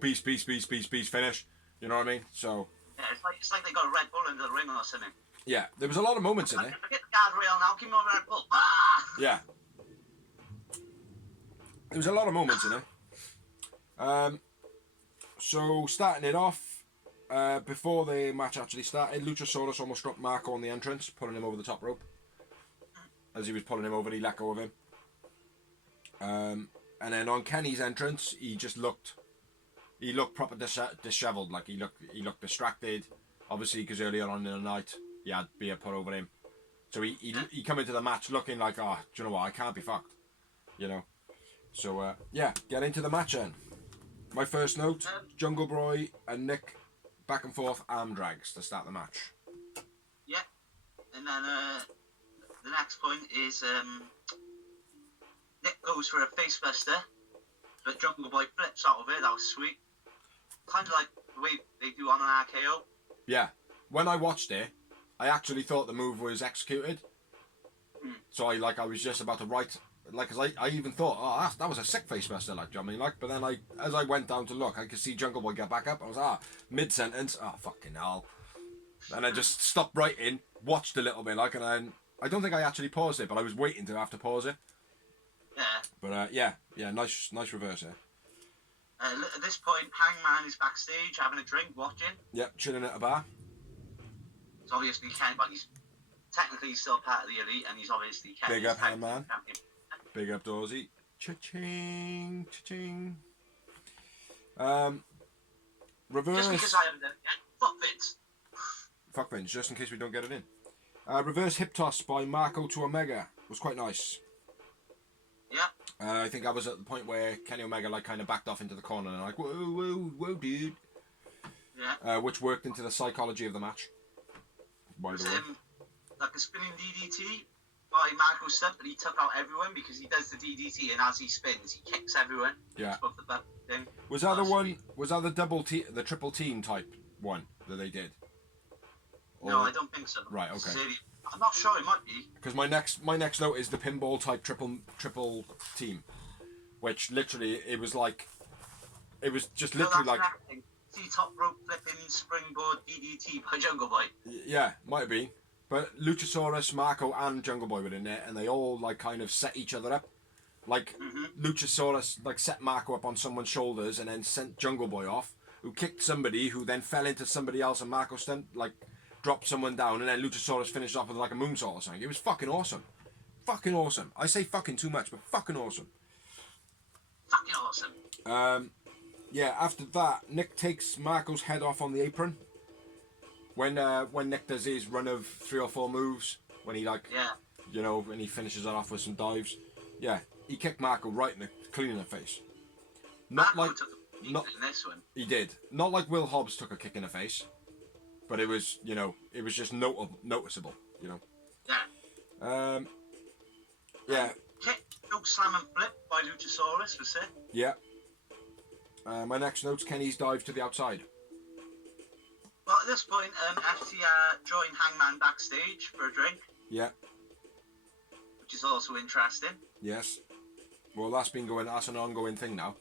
peace, finish. You know what I mean? So. Yeah, it's like they got a Red Bull into the ring or something. Yeah, there was a lot of moments in it. Forget the guardrail now. Give me my Red Bull. Ah! Yeah. There was a lot of moments in it. So starting it off. Before the match actually started, Luchasaurus almost dropped Marco on the entrance, pulling him over the top rope. As he was pulling him over, he let go of him. And then on Kenny's entrance, he looked proper dishevelled, like he looked distracted. Obviously, because earlier on in the night, he had beer put over him. So he come into the match looking like, oh, do you know what, I can't be fucked. You know. So, yeah, get into the match then. My first note, Jungle Boy and Nick back and forth arm drags to start the match. Yeah, and then the next point is Nick goes for a face buster, but Jungle Boy flips out of it. That was sweet. Kind of like the way they do on an RKO. Yeah, when I watched it, I actually thought the move was executed. So I was just about to write, like, cause I even thought, oh, that was a sick face buster, like, do you know what I mean? Like, but then as I went down to look, I could see Jungle Boy get back up. I was mid-sentence, fucking hell. And I just stopped writing, watched a little bit, like, and then I don't think I actually paused it, but I was waiting to have to pause it. Yeah. But yeah, nice reverse there. At this point, Hangman is backstage having a drink, watching. Yep, chilling at a bar. It's obviously Kenny, but he's technically still part of the Elite, and he's obviously Kenny's Big up, tag team Hangman. champion. Big up, Dorsey. Cha-ching, cha-ching. Reverse. Just because I haven't done it yet. Fuck Vince. Fuck Vince, just in case we don't get it in. Reverse hip toss by Marco to Omega was quite nice. Yeah. I think I was at the point where Kenny Omega like kind of backed off into the corner and like, whoa, dude. Yeah. Which worked into the psychology of the match. By the way. Like a spinning DDT by Marco Stuff, but he took out everyone because he does the DDT and as he spins, he kicks everyone. Yeah. Above the butt thing. Was that the one? Was that the triple team type one that they did? No, I don't think so. Right. Okay. I'm not sure. It might be. Because my next note is the pinball type triple team, which literally it was just literally like. See top rope flipping springboard DDT by Jungle Boy. Yeah, might have been. But Luchasaurus, Marco, and Jungle Boy were in there, and they all like kind of set each other up. Like, Luchasaurus, like, set Marco up on someone's shoulders and then sent Jungle Boy off, who kicked somebody, who then fell into somebody else, and Marco dropped someone down, and then Luchasaurus finished off with, like, a moonsault or something. It was fucking awesome. Fucking awesome. I say fucking too much, but fucking awesome. Fucking awesome. Yeah, after that, Nick takes Marco's head off on the apron. When Nick does his run of 3 or 4 moves, when he, like, you know, when he finishes it off with some dives. Yeah, he kicked Marco right clean in the face. Not Marco like, took a in this one. He did. Not like Will Hobbs took a kick in the face, but it was, you know, it was just noticeable, you know. Yeah. Yeah. Kick, choke slam and flip by Luchasaurus was it? Yeah. My next note's Kenny's dive to the outside. Well, at this point, FTR joined Hangman backstage for a drink. Yeah. Which is also interesting. Yes. Well, that's an ongoing thing now.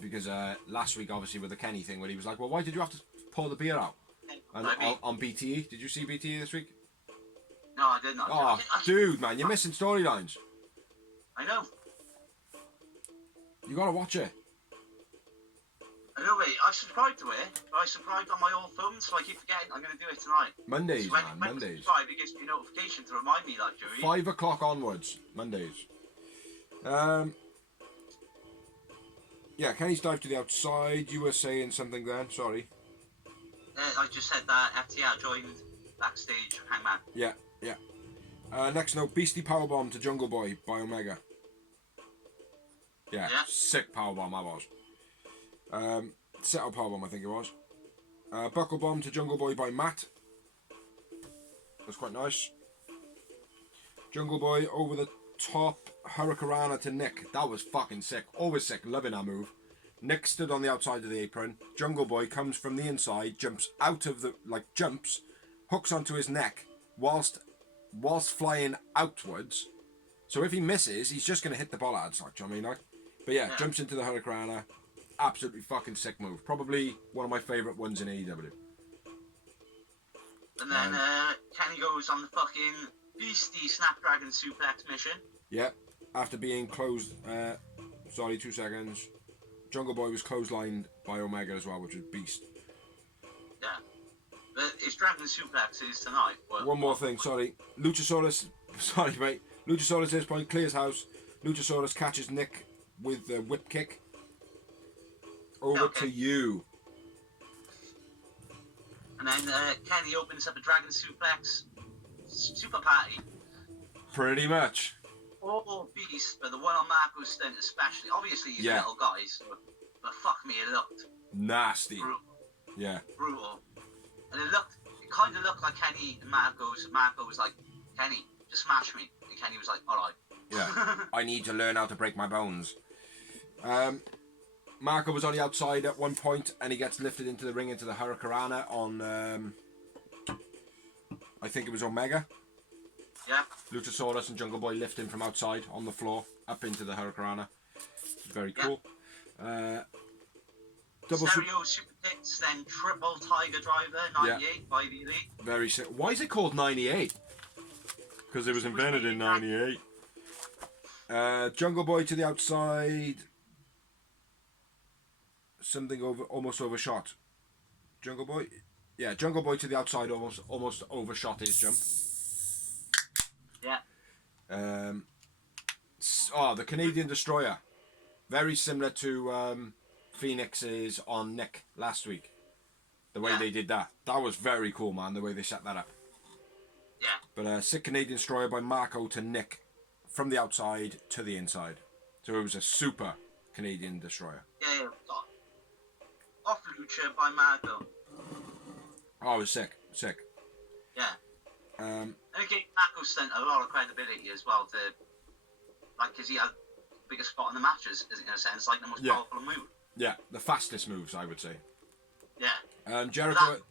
Because last week, obviously, with the Kenny thing, when he was like, well, why did you have to pour the beer out? And on BTE. Did you see BTE this week? No, I did not. Oh, dude, man, you're missing storylines. I know. You gotta watch it. I know, wait, I subscribed to it, but I subscribed on my old phone, so I keep forgetting I'm going to do it tonight. Mondays, so man, Mondays. It gives me a notification to remind me that, Joey. 5 o'clock onwards, Mondays. Yeah, Kenny's dive to the outside. You were saying something then, sorry. I just said that FTR joined backstage Hangman. Yeah. Next note, Beastie Powerbomb to Jungle Boy by Omega. Yeah. Sick powerbomb that was. Set up powerbomb, I think it was. Buckle bomb to Jungle Boy by Matt. That's quite nice. Jungle Boy over the top Hurricanrana to Nick. That was fucking sick. Always sick. Loving that move. Nick stood on the outside of the apron. Jungle Boy comes from the inside, jumps out of the jumps, hooks onto his neck whilst flying outwards. So if he misses, he's just gonna hit the bollards, like, do you know what I mean? Like? But yeah, jumps into the Hurricanrana. Absolutely fucking sick move. Probably one of my favourite ones in AEW. And then Kenny goes on the fucking beastie Snapdragon suplex mission. Yep. After being closed, 2 seconds. Jungle Boy was clotheslined by Omega as well, which was beast. Yeah. But his Dragon suplex is tonight. One more thing, sorry. Luchasaurus, sorry mate. Luchasaurus at this point clears house. Luchasaurus catches Nick with the whip kick. Over to you. And then Kenny opens up a Dragon suplex super party. Pretty much. All beast, but the one on Marco's stunt especially. Obviously he's a little guy, but fuck me, it looked nasty. Brutal. Yeah. Brutal. And it kind of looked like Kenny and Marco was like, Kenny, just smash me. And Kenny was like, alright. Yeah. I need to learn how to break my bones. Marco was on the outside at one point, and he gets lifted into the ring into the Hurricanrana on, I think it was Omega. Yeah. Luchasaurus and Jungle Boy lift him from outside on the floor up into the Hurricanrana. Very cool. Double Stereo super hits, then triple Tiger Driver 98 by the Elite. Very sick. Why is it called 98? Because it was invented in 98. Jungle Boy to the outside. Something almost overshot. Jungle Boy? Yeah, Jungle Boy to the outside almost overshot his jump. Yeah. The Canadian Destroyer. Very similar to Phoenix's on Nick last week. The way they did that. That was very cool, man, the way they set that up. Yeah. But sick Canadian Destroyer by Marco to Nick from the outside to the inside. So it was a super Canadian Destroyer. Yeah. Off Lucha by Marco. Oh, it was sick. Yeah. Um, And again, Marco sent a lot of credibility as well to, because he had the biggest spot in the matches, in a sense, like the most powerful move. Yeah, the fastest moves, I would say. Yeah. Jericho. That in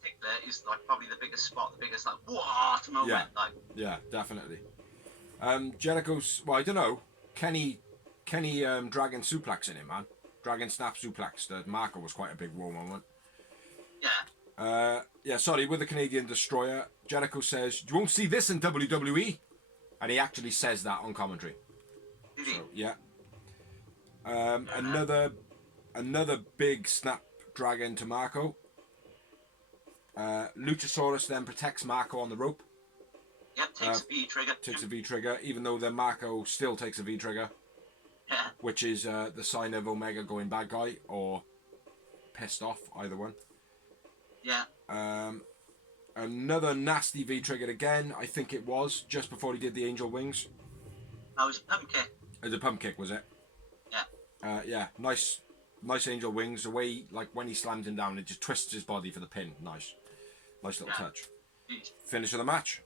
particular is probably the biggest spot, the biggest what moment. Yeah, definitely. Jericho's. Well, I don't know. Kenny, Dragon suplexing him, man. Dragon snap suplex. That Marco was quite a big war moment. Yeah. With the Canadian Destroyer, Jericho says, "You won't see this in WWE," and he actually says that on commentary. Did he? So, yeah. Another big snapdragon to Marco. Luchasaurus then protects Marco on the rope. Yep, takes a V trigger. Takes a V trigger, even though then Marco still takes a V trigger. Yeah. Which is the sign of Omega going bad guy or pissed off, either one. Yeah. Another nasty V trigger again, I think it was, just before he did the angel wings. That was a pump kick. It was a pump kick, was it? Yeah. Yeah, nice angel wings. The way, like, when he slams him down, it just twists his body for the pin. Nice little touch. Jeez. Finish of the match.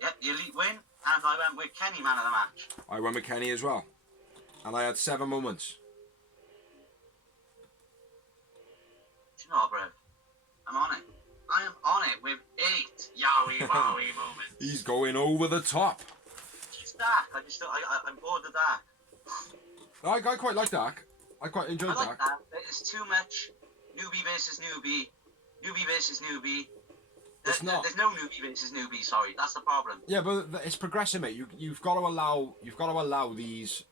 Yep, the Elite win, and I went with Kenny man of the match. I went with Kenny as well. And I had 7 moments. Do you know what, bro? I'm on it. I am on it with 8 yowie wowie moments. He's going over the top. It's dark. I'm bored of dark. I quite like Dark. I quite enjoyed I like Dark. that. It's too much newbie versus newbie. Newbie versus newbie. It's not. There's no newbie versus newbie. Sorry, that's the problem. Yeah, but it's progressive, mate. You've got to allow these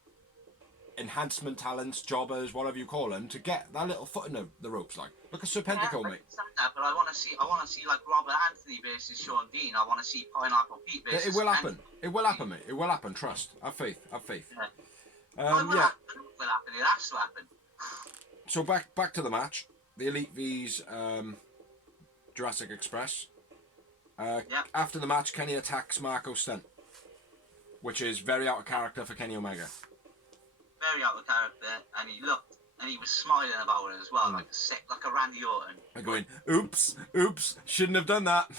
enhancement talents, jobbers, whatever you call them, to get that little foot in the ropes. Like, look at Serpentico, mate. But I want to see like Robert Anthony versus Sean Dean. I want to see Pineapple Pete versus. It will happen. It will happen, mate. It will happen. Trust. Have faith. Yeah. Yeah. It will happen. It has to happen. So back to the match. The Elite V's Jurassic Express. After the match, Kenny attacks Marco Stunt, which is very out of character for Kenny Omega. Very out of character, and he was smiling about it as well, like a Randy Orton. And going, oops, shouldn't have done that.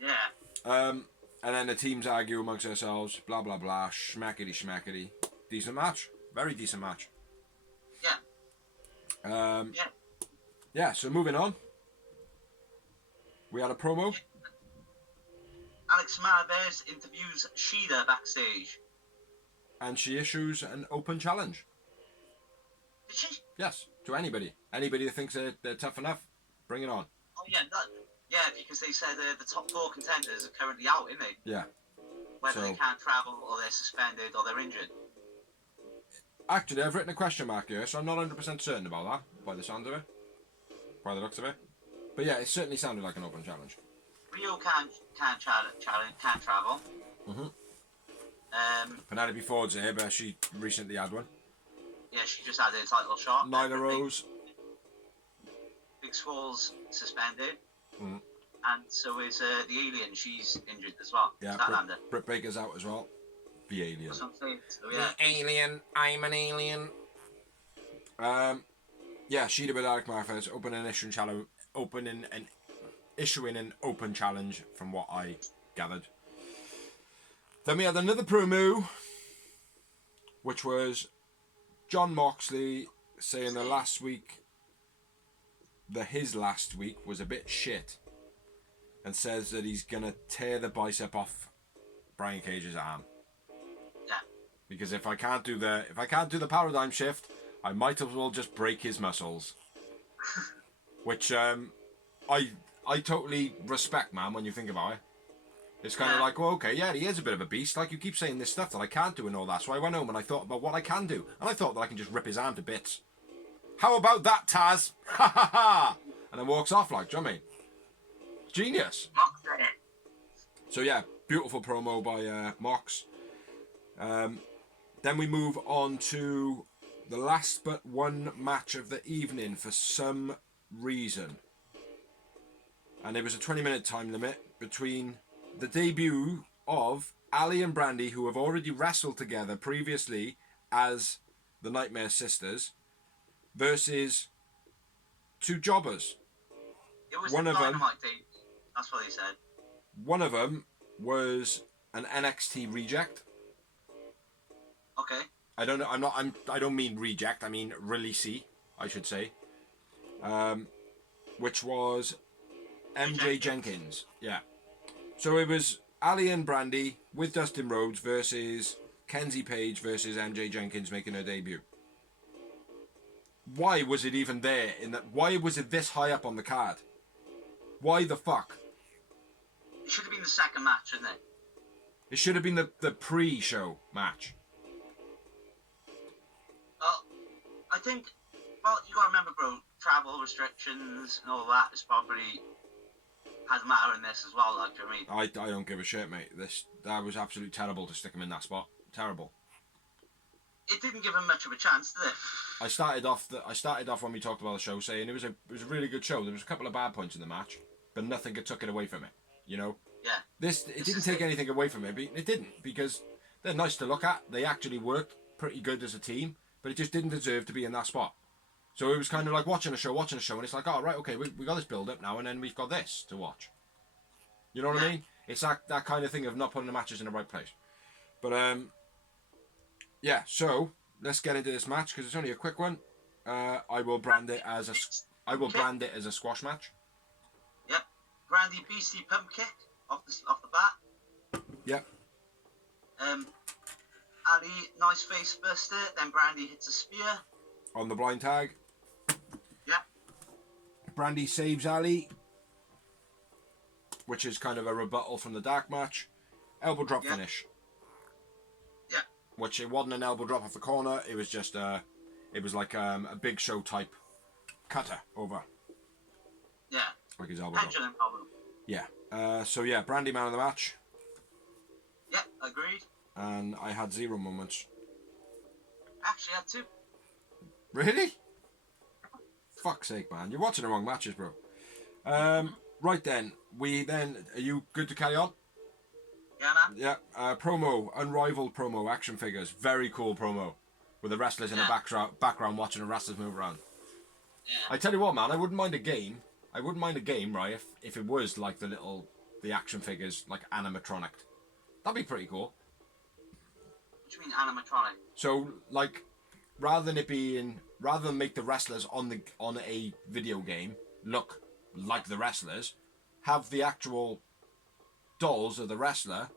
Yeah. And then the teams argue amongst themselves, blah blah blah, schmackety. Decent match, very decent match. Yeah. Yeah. So moving on, we had a promo. Alex Marvez interviews Shida backstage. And she issues an open challenge. Did she? Yes, to anybody. Anybody that thinks they're tough enough, bring it on. Oh yeah, because they said the top 4 contenders are currently out, isn't they? Yeah. Whether they can't travel, or they're suspended, or they're injured. Actually, I've written a question mark here, so I'm not 100% certain about that, by the sound of it. By the looks of it. But yeah, it certainly sounded like an open challenge. Rio can't travel. Mm-hmm. Penelope Ford's here, but she recently had one. Yeah, she just had a title shot. Nyla Rose. Big Swall's suspended. Mm. And so is the Alien. She's injured as well. Yeah, Britt Baker's out as well. The Alien. So, yeah. The Alien. I'm an alien. Yeah, Shida with Alex Marvez issuing an open challenge from what I gathered. Then we had another promo, which was John Moxley saying his last week was a bit shit, and says that he's gonna tear the bicep off Brian Cage's arm. Yeah. Because if I can't do the paradigm shift, I might as well just break his muscles. Which I totally respect, man, when you think about it. It's kind of like, well, okay, yeah, he is a bit of a beast. Like, you keep saying this stuff that I can't do and all that. So I went home and I thought about what I can do. And I thought that I can just rip his arm to bits. How about that, Taz? Ha ha ha! And then walks off like, do you know what I mean? Genius. So yeah, beautiful promo by Mox. Then we move on to the last but one match of the evening for some reason. And it was a 20-minute time limit between the debut of Ali and Brandy, who have already wrestled together previously as the Nightmare Sisters, versus 2 jobbers. It was one of them. That's what they said. One of them was an NXT reject. Okay. I don't mean reject. I mean releasee, I should say. Which was MJ Jenkins. Yeah. So it was Ali and Brandy with Dustin Rhodes versus Kenzie Page versus MJ Jenkins making her debut. Why was it even there? Why was it this high up on the card? Why the fuck? It should have been the second match, shouldn't it? It should have been the pre-show match. Well, I think, well, you gotta remember, bro, travel restrictions and all that is probably has a matter in this as well, like, do you know what I mean? I don't give a shit, mate. That was absolutely terrible to stick him in that spot. Terrible. It didn't give him much of a chance, did it? I started off when we talked about the show saying it was a really good show. There was a couple of bad points in the match, but nothing took it away from it. You know. Yeah. It didn't take anything away from it. It didn't, because they're nice to look at. They actually worked pretty good as a team, but it just didn't deserve to be in that spot. So it was kind of like watching a show, and it's like, oh, right, okay, we got this build-up now, and then we've got this to watch. You know what I mean? It's that kind of thing of not putting the matches in the right place. But, yeah, so let's get into this match, because it's only a quick one. I will brand it as a squash match. Yep. Brandy Beastie pump kick off the bat. Yep. Ali, nice face buster, then Brandy hits a spear. On the blind tag. Yep. Brandy saves Ali, which is kind of a rebuttal from the dark match. Elbow drop finish. Yeah. Which it wasn't an elbow drop off the corner. It was just it was like a Big Show type cutter over. Yeah. Like his elbow drop. Pendulum elbow. Yeah. So yeah, Brandy man of the match. Yep, agreed. And I had 0 moments. Actually, I had 2. Really? Fuck's sake, man. You're watching the wrong matches, bro. Right then. Are you good to carry on? Yeah, man. Yeah. Promo. Unrivaled promo. Action figures. Very cool promo. With the wrestlers in the background watching the wrestlers move around. Yeah. I tell you what, man. I wouldn't mind a game. Right, if it was like the action figures, like animatronic. That'd be pretty cool. What do you mean animatronic? So, like, rather than make the wrestlers on a video game look like the wrestlers, have the actual dolls of the wrestler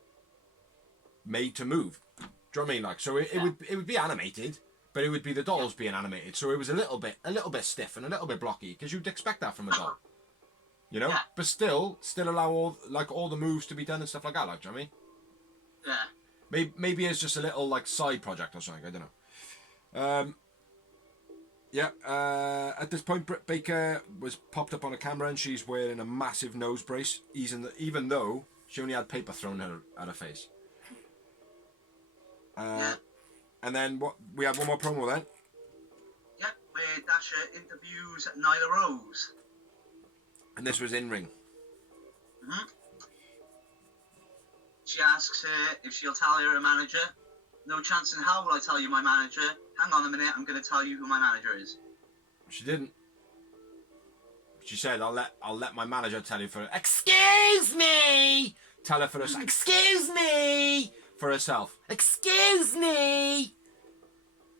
made to move. Do you know what I mean? Like, so it would be animated, but it would be the dolls being animated. So it was a little bit stiff and a little bit blocky, because you'd expect that from a doll. You know? Yeah. But still allow all the moves to be done and stuff like that, like, do you know what I mean? Yeah. Maybe it's just a little like side project or something. I don't know. At this point, Britt Baker was popped up on a camera and she's wearing a massive nose brace, even though she only had paper thrown at her face. And then we had one more promo then. Yep, where Dasha interviews Nyla Rose. And this was in ring. Mm-hmm. She asks her if she'll tell her manager. No chance in hell will I tell you my manager. Hang on a minute, I'm going to tell you who my manager is. She didn't. She said, I'll let my manager tell you for... Excuse me! Tell her for herself. Excuse me! For herself. Excuse me!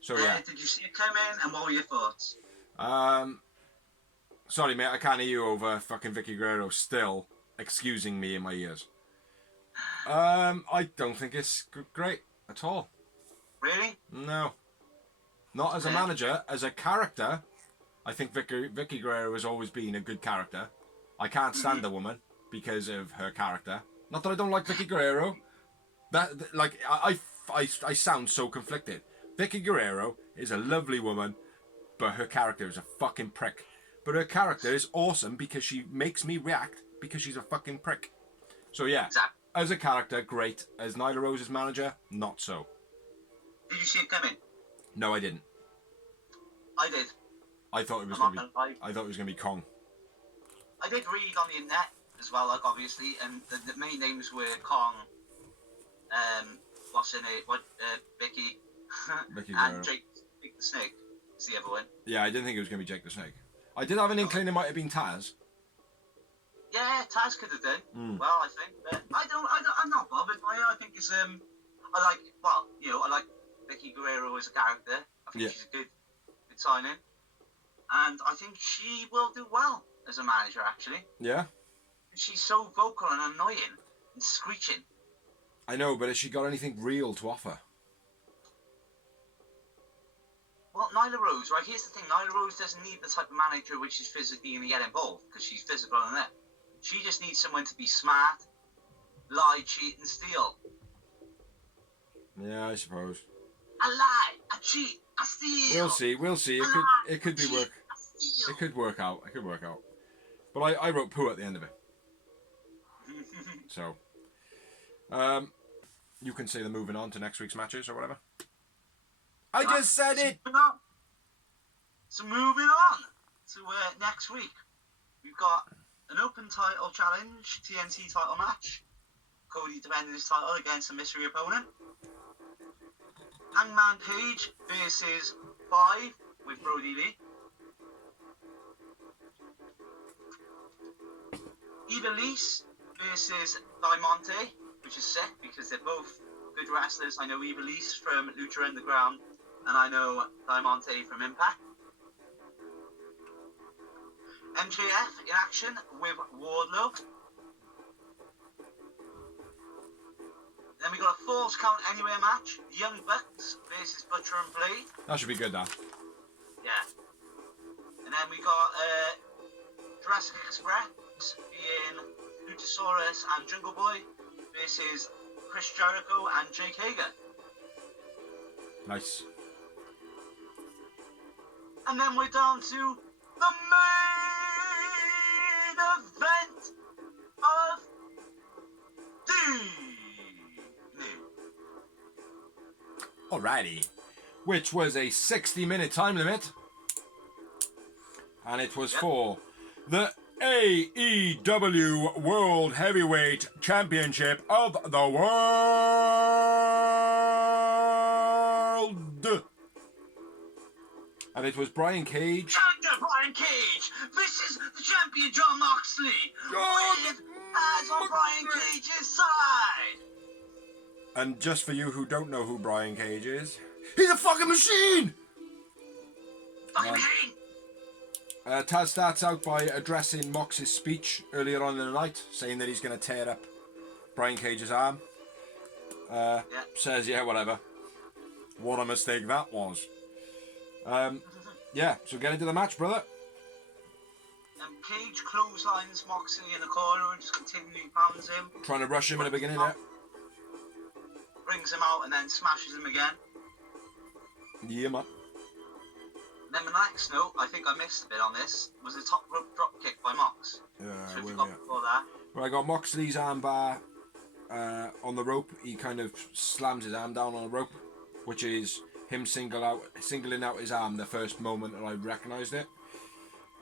So, yeah. Did you see it come in, and what were your thoughts? Sorry, mate, I can't hear you over fucking Vicky Guerrero still excusing me in my ears. I don't think it's great at all. Really? No. Not as a manager. As a character, I think Vicky Guerrero has always been a good character. I can't stand the woman because of her character. Not that I don't like Vicky Guerrero. I sound so conflicted. Vicky Guerrero is a lovely woman, but her character is a fucking prick. But her character is awesome because she makes me react because she's a fucking prick. So yeah. Exactly. As a character, great. As Nyla Rose's manager, not so. Did you see it coming? No, I didn't. I did. I thought it was I'm gonna not gonna lie. I thought it was gonna be Kong. I did read on the internet as well, like obviously, and the main names were Kong, what's her name? Vicky, and Jake the Snake is the other one. Yeah, I didn't think it was gonna be Jake the Snake. I did have an inkling it might have been Taz. Yeah, Taz could have done. Well, I think, but I'm not bothered by it. I think it's I like Vicky Guerrero as a character. I think she's a good signing, and I think she will do well as a manager. Actually, Yeah. she's so vocal and annoying and screeching. I know, but has she got anything real to offer? Well, Nyla Rose, right? Here's the thing: Nyla Rose doesn't need the type of manager which is physically going to get involved because she's physical in it. She just needs someone to be smart, lie, cheat, and steal. Yeah, I suppose. I lie, I cheat, I steal. We'll see. It could be work. It could work out. But I wrote poo at the end of it. So, you can say they're moving on to next week's matches or whatever. I just said it. So moving on to next week, we've got an open title challenge, TNT title match. Cody defending his title against a mystery opponent. Hangman Page versus 5 with Brody Lee. Ivelisse versus Diamante, which is sick because they're both good wrestlers. I know Ivelisse from Lucha Underground, and I know Diamante from Impact. MJF in action with Wardlow. Then we got a Falls Count Anywhere match. Young Bucks versus Butcher and Blade. That should be good, that. Yeah. And then we got Jurassic Express being Luchasaurus and Jungle Boy versus Chris Jericho and Jake Hager. Nice. And then we're down to the main event of the Alrighty. Which was a 60-minute time limit. And it was for the AEW World Heavyweight Championship of the World. And it was Brian Cage. Challenger Brian Cage versus the champion John Moxley. With as on Brian Cage's side. And just for you who don't know who Brian Cage is, he's a fucking machine! Fucking machine! Taz starts out by addressing Mox's speech earlier on in the night, saying that he's going to tear up Brian Cage's arm. Says, yeah, whatever. What a mistake that was. Yeah, so get into the match, brother. Cage clotheslines Moxley in the corner and just continually pounds him. Trying to rush him in the beginning there. Brings him out and then smashes him again. Yeah, man. Then the next note, I think I missed a bit on this, was the top rope drop kick by Mox. So if you got before that. Well, I got Moxley's arm bar on the rope. He kind of slams his arm down on the rope, which is him singling out his arm the first moment that I recognised it.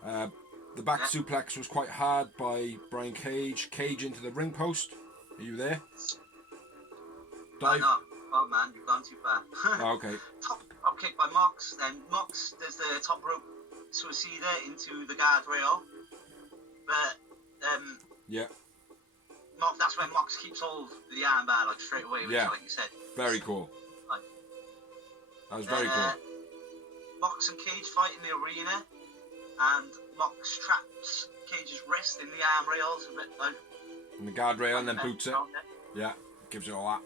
The back suplex was quite hard by Brian Cage. Cage into the ring post. Are you there? Dive. No. Oh man, you've gone too far. Oh, okay. Top kick by Mox. Then Mox does the top rope suicida into the guardrail. But yeah. That's when Mox keeps hold of the armbar like straight away, which like you said. Very cool. Like, that was very cool. Mox and Cage fight in the arena, and Mox traps Cage's wrist in the arm rails. In the guardrail and then boots it. Yeah, gives it all that.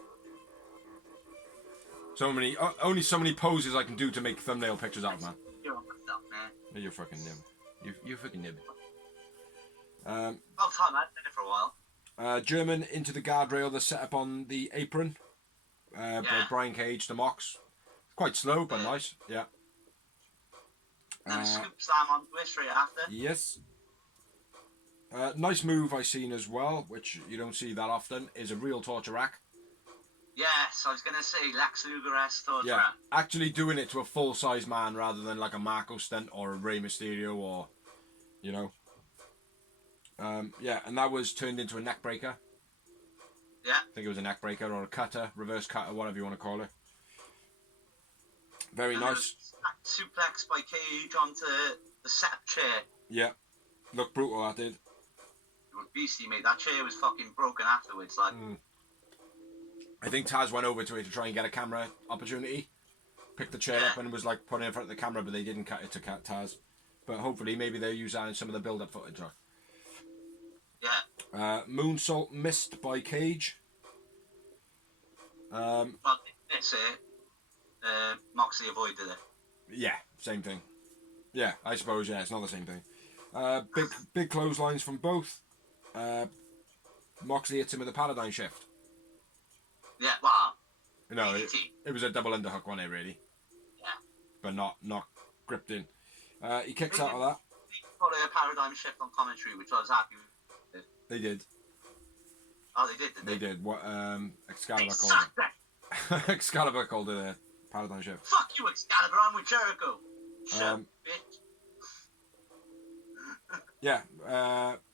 Only so many poses I can do to make thumbnail pictures out of, man. You're on myself, man. You're fucking nib. You fucking nib. Well, time I've done it for a while. German into the guardrail, the setup on the apron. By Brian Cage to Mox. Quite slow, but nice. Yeah. And scoop slam onto it straight after. Yes. Nice move I seen as well, which you don't see that often, is a real torture rack. Yes, I was going to say Lex Luger-esque torture rack. Actually doing it to a full-size man rather than like a Marco Stunt or a Rey Mysterio or, you know. And that was turned into a neck breaker. Yeah. I think it was a neck breaker or a cutter, reverse cutter, whatever you want to call it. Very nice. Suplex by Cage onto the setup chair. Yeah. Looked brutal, that did. It was beastly, mate. That chair was fucking broken afterwards, like. I think Taz went over to it to try and get a camera opportunity. Picked the chair up and was like putting it in front of the camera, but they didn't cut it to Taz. But hopefully, maybe they'll use that in some of the build-up footage. Yeah. Moonsault missed by Cage. But this Moxley avoided it. Yeah, same thing. Yeah, I suppose, it's not the same thing. Big clotheslines from both. Moxley hits him with a paradigm shift. Yeah, wow. No, DDT. it was a double underhook, wasn't it, really? Yeah. But not gripped in. He kicks out of that. Probably a paradigm shift on commentary, which I was happy with. They did. Oh, they did, They did. What Excalibur They called sucked it. Excalibur called it a paradigm shift. Fuck you, Excalibur, I'm with Jericho. Shut up, bitch. Yeah.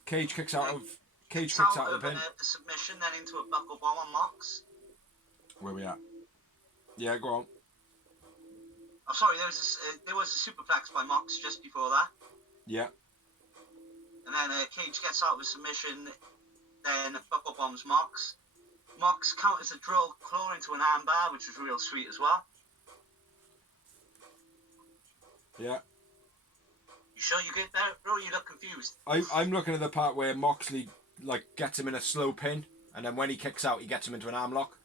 Cage kicks out of the pin. The submission, then into a buckle bomb on Mox. Where we at? Yeah, go on. Oh, sorry, there was a superplex by Mox just before that. Yeah. And then Cage gets out of a submission, then buckle bombs Mox. Mox counters a drill claw into an armbar, which was real sweet as well. Yeah. You sure you get there, bro? You look confused. I'm looking at the part where Moxley gets him in a slow pin, and then when he kicks out, he gets him into an arm lock.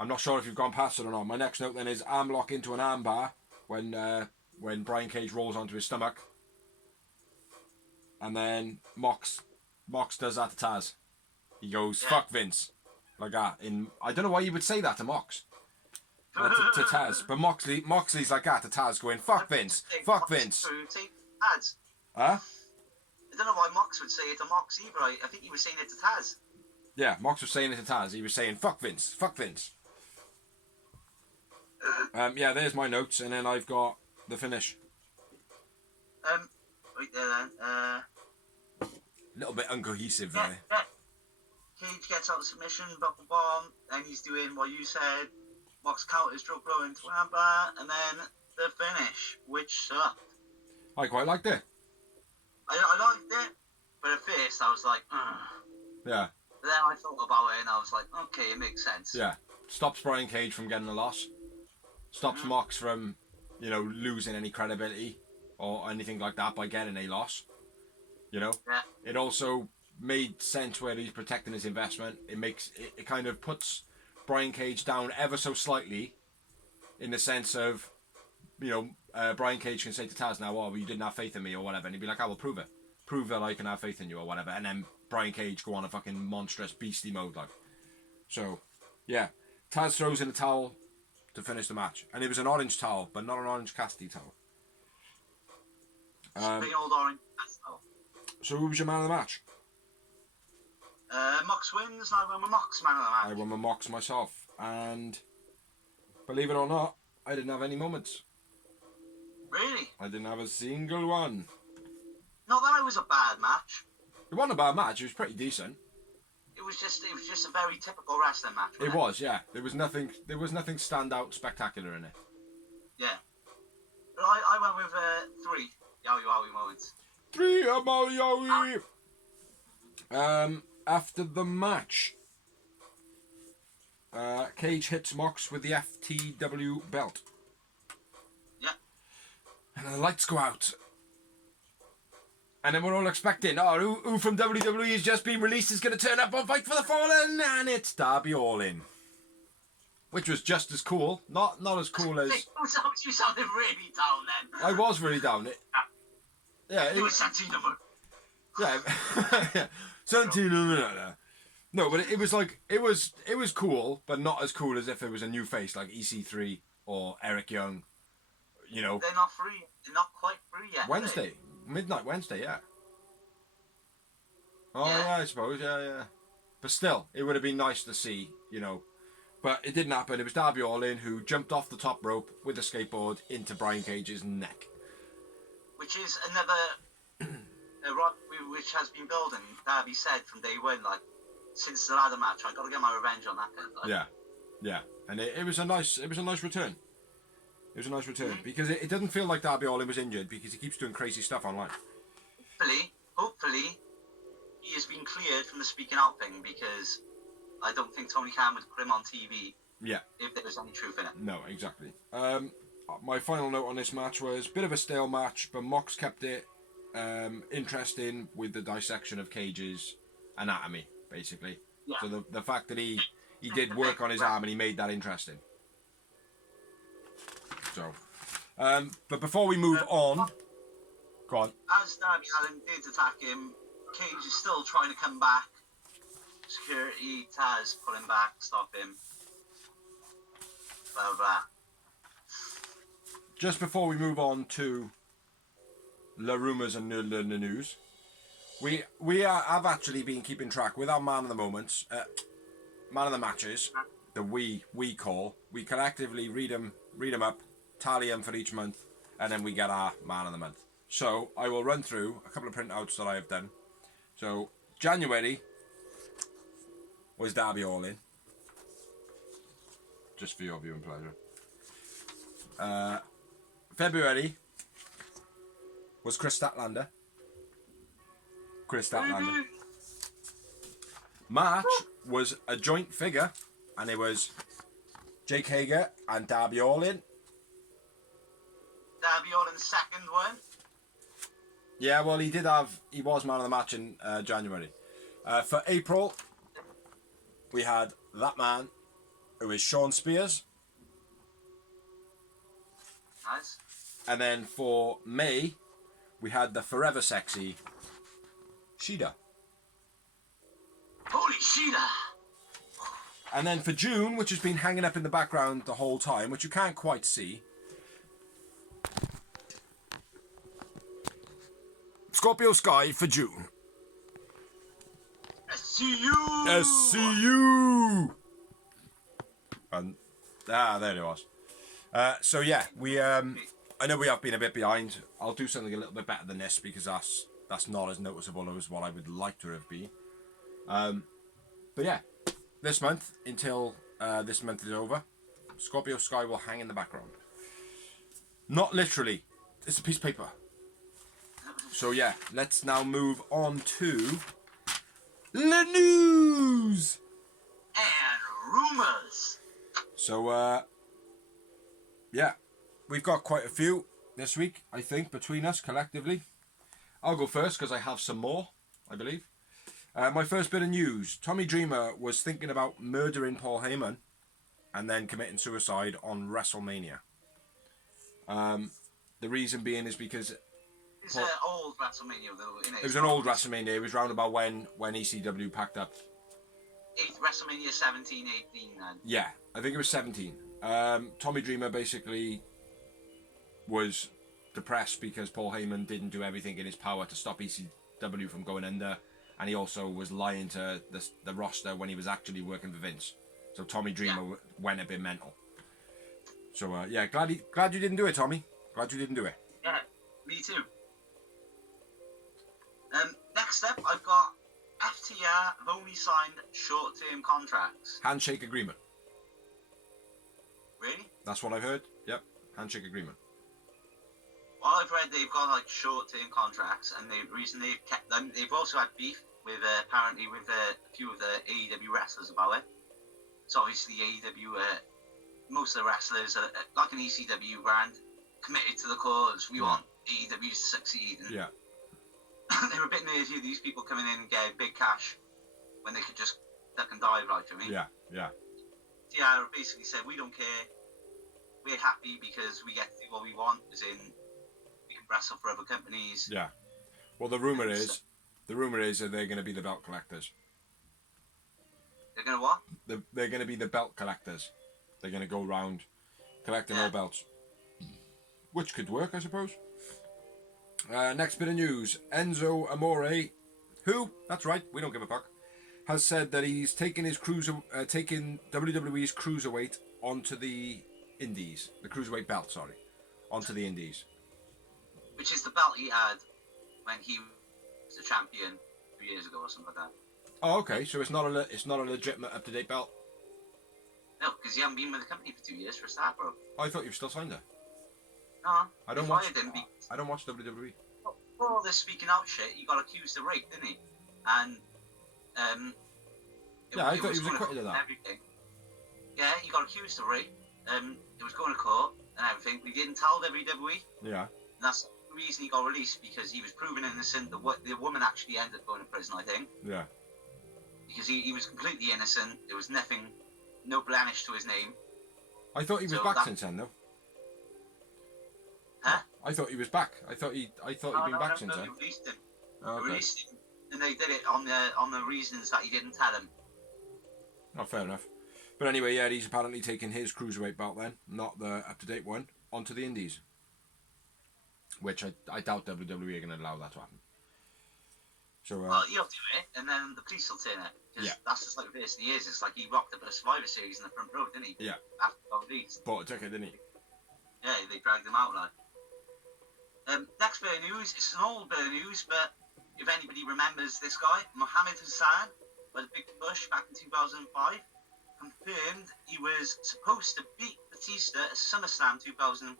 I'm not sure if you've gone past it or not. My next note then is arm lock into an arm bar when Brian Cage rolls onto his stomach, and then Mox does that to Taz. He goes, "Fuck Vince," like that. I don't know why you would say that to Mox. To Taz, but Moxley's like that to Taz, going, "Fuck Vince, fuck Vince." Taz. Huh? I don't know why Mox would say it to Mox either. I think he was saying it to Taz. Yeah, Mox was saying it to Taz. He was saying, "Fuck Vince, fuck Vince." Yeah, there's my notes, and then I've got the finish. Right there then. A little bit uncohesive Yeah, there. yeah. Cage gets out of submission, buckle bomb, and he's doing what you said. Mox counters, drug blow into armbar, and then the finish, which sucked. I quite liked it. I liked it, but at first I was like, ugh. Yeah. But then I thought about it, and I was like, okay, it makes sense. Yeah. Stops Brian Cage from getting a loss. Stops Mox from, losing any credibility or anything like that by getting a loss. Yeah. It also made sense where he's protecting his investment. It kind of puts Brian Cage down ever so slightly, in the sense of, Brian Cage can say to Taz now, "Oh, well, you didn't have faith in me," or whatever, and he'd be like, "I will prove it. Prove that I can have faith in you," or whatever. And then Brian Cage go on a fucking monstrous beastie mode, like. So, yeah, Taz throws in a towel to finish the match, and it was an orange towel, but not an Orange Cassidy towel. Big old orange. So who was your man of the match? Mox wins, and I won my Mox man of the match. I won my Mox myself, and believe it or not, I didn't have any moments. Really? I didn't have a single one. Not that it was a bad match. It wasn't a bad match. It was pretty decent. It was just a very typical wrestling match. It was, yeah. There was nothing standout spectacular in it. Yeah. But I went with 3 Yowie Wowie moments. 3 Yowie. After the match, Cage hits Mox with the FTW belt. Yeah. And the lights go out. And then we're all expecting, who from WWE has just been released is going to turn up on Fight for the Fallen, and it's Darby Allin. Which was just as cool. Not as cool as... You sounded really down then. I was really down. Yeah. You were Santino. Yeah. Yeah. Santino. No, but it was like, it was cool, but not as cool as if it was a new face like EC3 or Eric Young. They're not free. They're not quite free yet. Wednesday. Midnight Wednesday, yeah. Oh, yeah, I suppose, yeah. But still, it would have been nice to see, But it didn't happen. It was Darby Allin who jumped off the top rope with a skateboard into Brian Cage's neck. Which is another which has been building. Darby said from day one, like, since the ladder match, I got to get my revenge on that guy. Yeah. And it was a nice return. It was a nice return because it doesn't feel like Darby Allin was injured because he keeps doing crazy stuff online. Hopefully, he has been cleared from the speaking out thing because I don't think Tony Khan would put him on TV. Yeah. If there was any truth in it. No, exactly. My final note on this match was a bit of a stale match, but Mox kept it interesting with the dissection of Cage's anatomy, basically. Yeah. So the fact that he did work on his arm and he made that interesting. So, but before we move on, go on. As Darby Allin did attack him, Cage is still trying to come back. security, Taz, pull him back, stop him. Blah, blah. Just before we move on to the rumours and the news, have actually been keeping track with our man of the moments, man of the matches that we call. We collectively read them up, tally them for each month, and then we get our man of the month. So I will run through a couple of printouts that I have done. So January was Darby Allin, just for your viewing pleasure. February was Chris Statlander. March was a joint figure, and it was Jake Hager and Darby Allin. Darby Allin's second one. Yeah, well, he was man of the match in January. For April, we had that man, who is Sean Spears. Nice. And then for May, we had the forever sexy Shida. Holy Sheeta! And then for June, which has been hanging up in the background the whole time, which you can't quite see, Scorpio Sky for June. SCU! SCU! And there it was. So yeah, I know we have been a bit behind. I'll do something a little bit better than this because that's not as noticeable as what I would like to have been. But yeah, this month, until this month is over, Scorpio Sky will hang in the background. Not literally. It's a piece of paper. So yeah, let's now move on to the news and rumours. So yeah, we've got quite a few this week, I think, between us collectively. I'll go first because I have some more, I believe. My first bit of news: Tommy Dreamer was thinking about murdering Paul Heyman and then committing suicide on WrestleMania. The reason being is because it's an old WrestleMania, though, isn't it? It was an old WrestleMania. It was round about when ECW packed up. WrestleMania 17, 18 then. Yeah, I think it was 17. Tommy Dreamer basically was depressed because Paul Heyman didn't do everything in his power to stop ECW from going under, and he also was lying to the roster when he was actually working for Vince. So Tommy Dreamer went a bit mental. So yeah, glad you didn't do it, Tommy. Glad you didn't do it. Yeah, me too. Next up, I've got FTR have only signed short-term contracts. Handshake agreement. Really? That's what I've heard. Yep, handshake agreement. Well, I've read they've got like short-term contracts, and the reason they've kept them, they've also had beef with apparently with a few of the AEW wrestlers about it. So obviously AEW, most of the wrestlers are like an ECW brand, committed to the cause. We want AEW to succeed. And yeah. they were a bit nervy of these people coming in and getting big cash when they could just duck and dive, like, I mean. Yeah. Yeah, basically said, we don't care. We're happy because we get to do what we want, as in we can wrestle for other companies. Yeah. Well, the rumor is that they're going to be the belt collectors. They're going to what? They're going to be the belt collectors. They're going to go around collecting all belts. Which could work, I suppose. Next bit of news. Enzo Amore, who, that's right, we don't give a fuck, has said that he's taking his taking WWE's Cruiserweight onto the Indies. The Cruiserweight belt, sorry. Onto the Indies. Which is the belt he had when he was the champion 2 years ago or something like that. Oh, okay. So it's not a legitimate up-to-date belt? No, because he hasn't been with the company for 2 years for a start, bro. Oh, I thought you were still signed there. No, I don't watch WWE. For all this speaking out shit, he got accused of rape, didn't he? And I thought he was acquitted of that. Everything. Yeah, he got accused of rape. It was going to court and everything. We didn't tell WWE. Yeah. And that's the reason he got released, because he was proven innocent. The woman actually ended up going to prison, I think. Yeah. Because he was completely innocent. There was nothing, no blemish to his name. I thought he was back since then, though. Huh? I thought he was back. I thought he'd been back since then. They released him. Oh, okay. They released him, and they did it on the reasons that he didn't tell him. Oh, fair enough. But anyway, yeah, he's apparently taking his cruiserweight belt then, not the up-to-date one, onto the Indies. Which I doubt WWE are going to allow that to happen. So, Well, he'll do it, and then the police will turn it. Because that's just like the person he is. It's like he rocked up at a Survivor Series in the front row, didn't he? Yeah. After the release. bought a ticket, didn't he? Yeah, they dragged him out, like. Next bit of news, it's an old bit of news, but if anybody remembers this guy, Mohammed Hassan, was a big push back in 2005, confirmed he was supposed to beat Batista at SummerSlam 2005,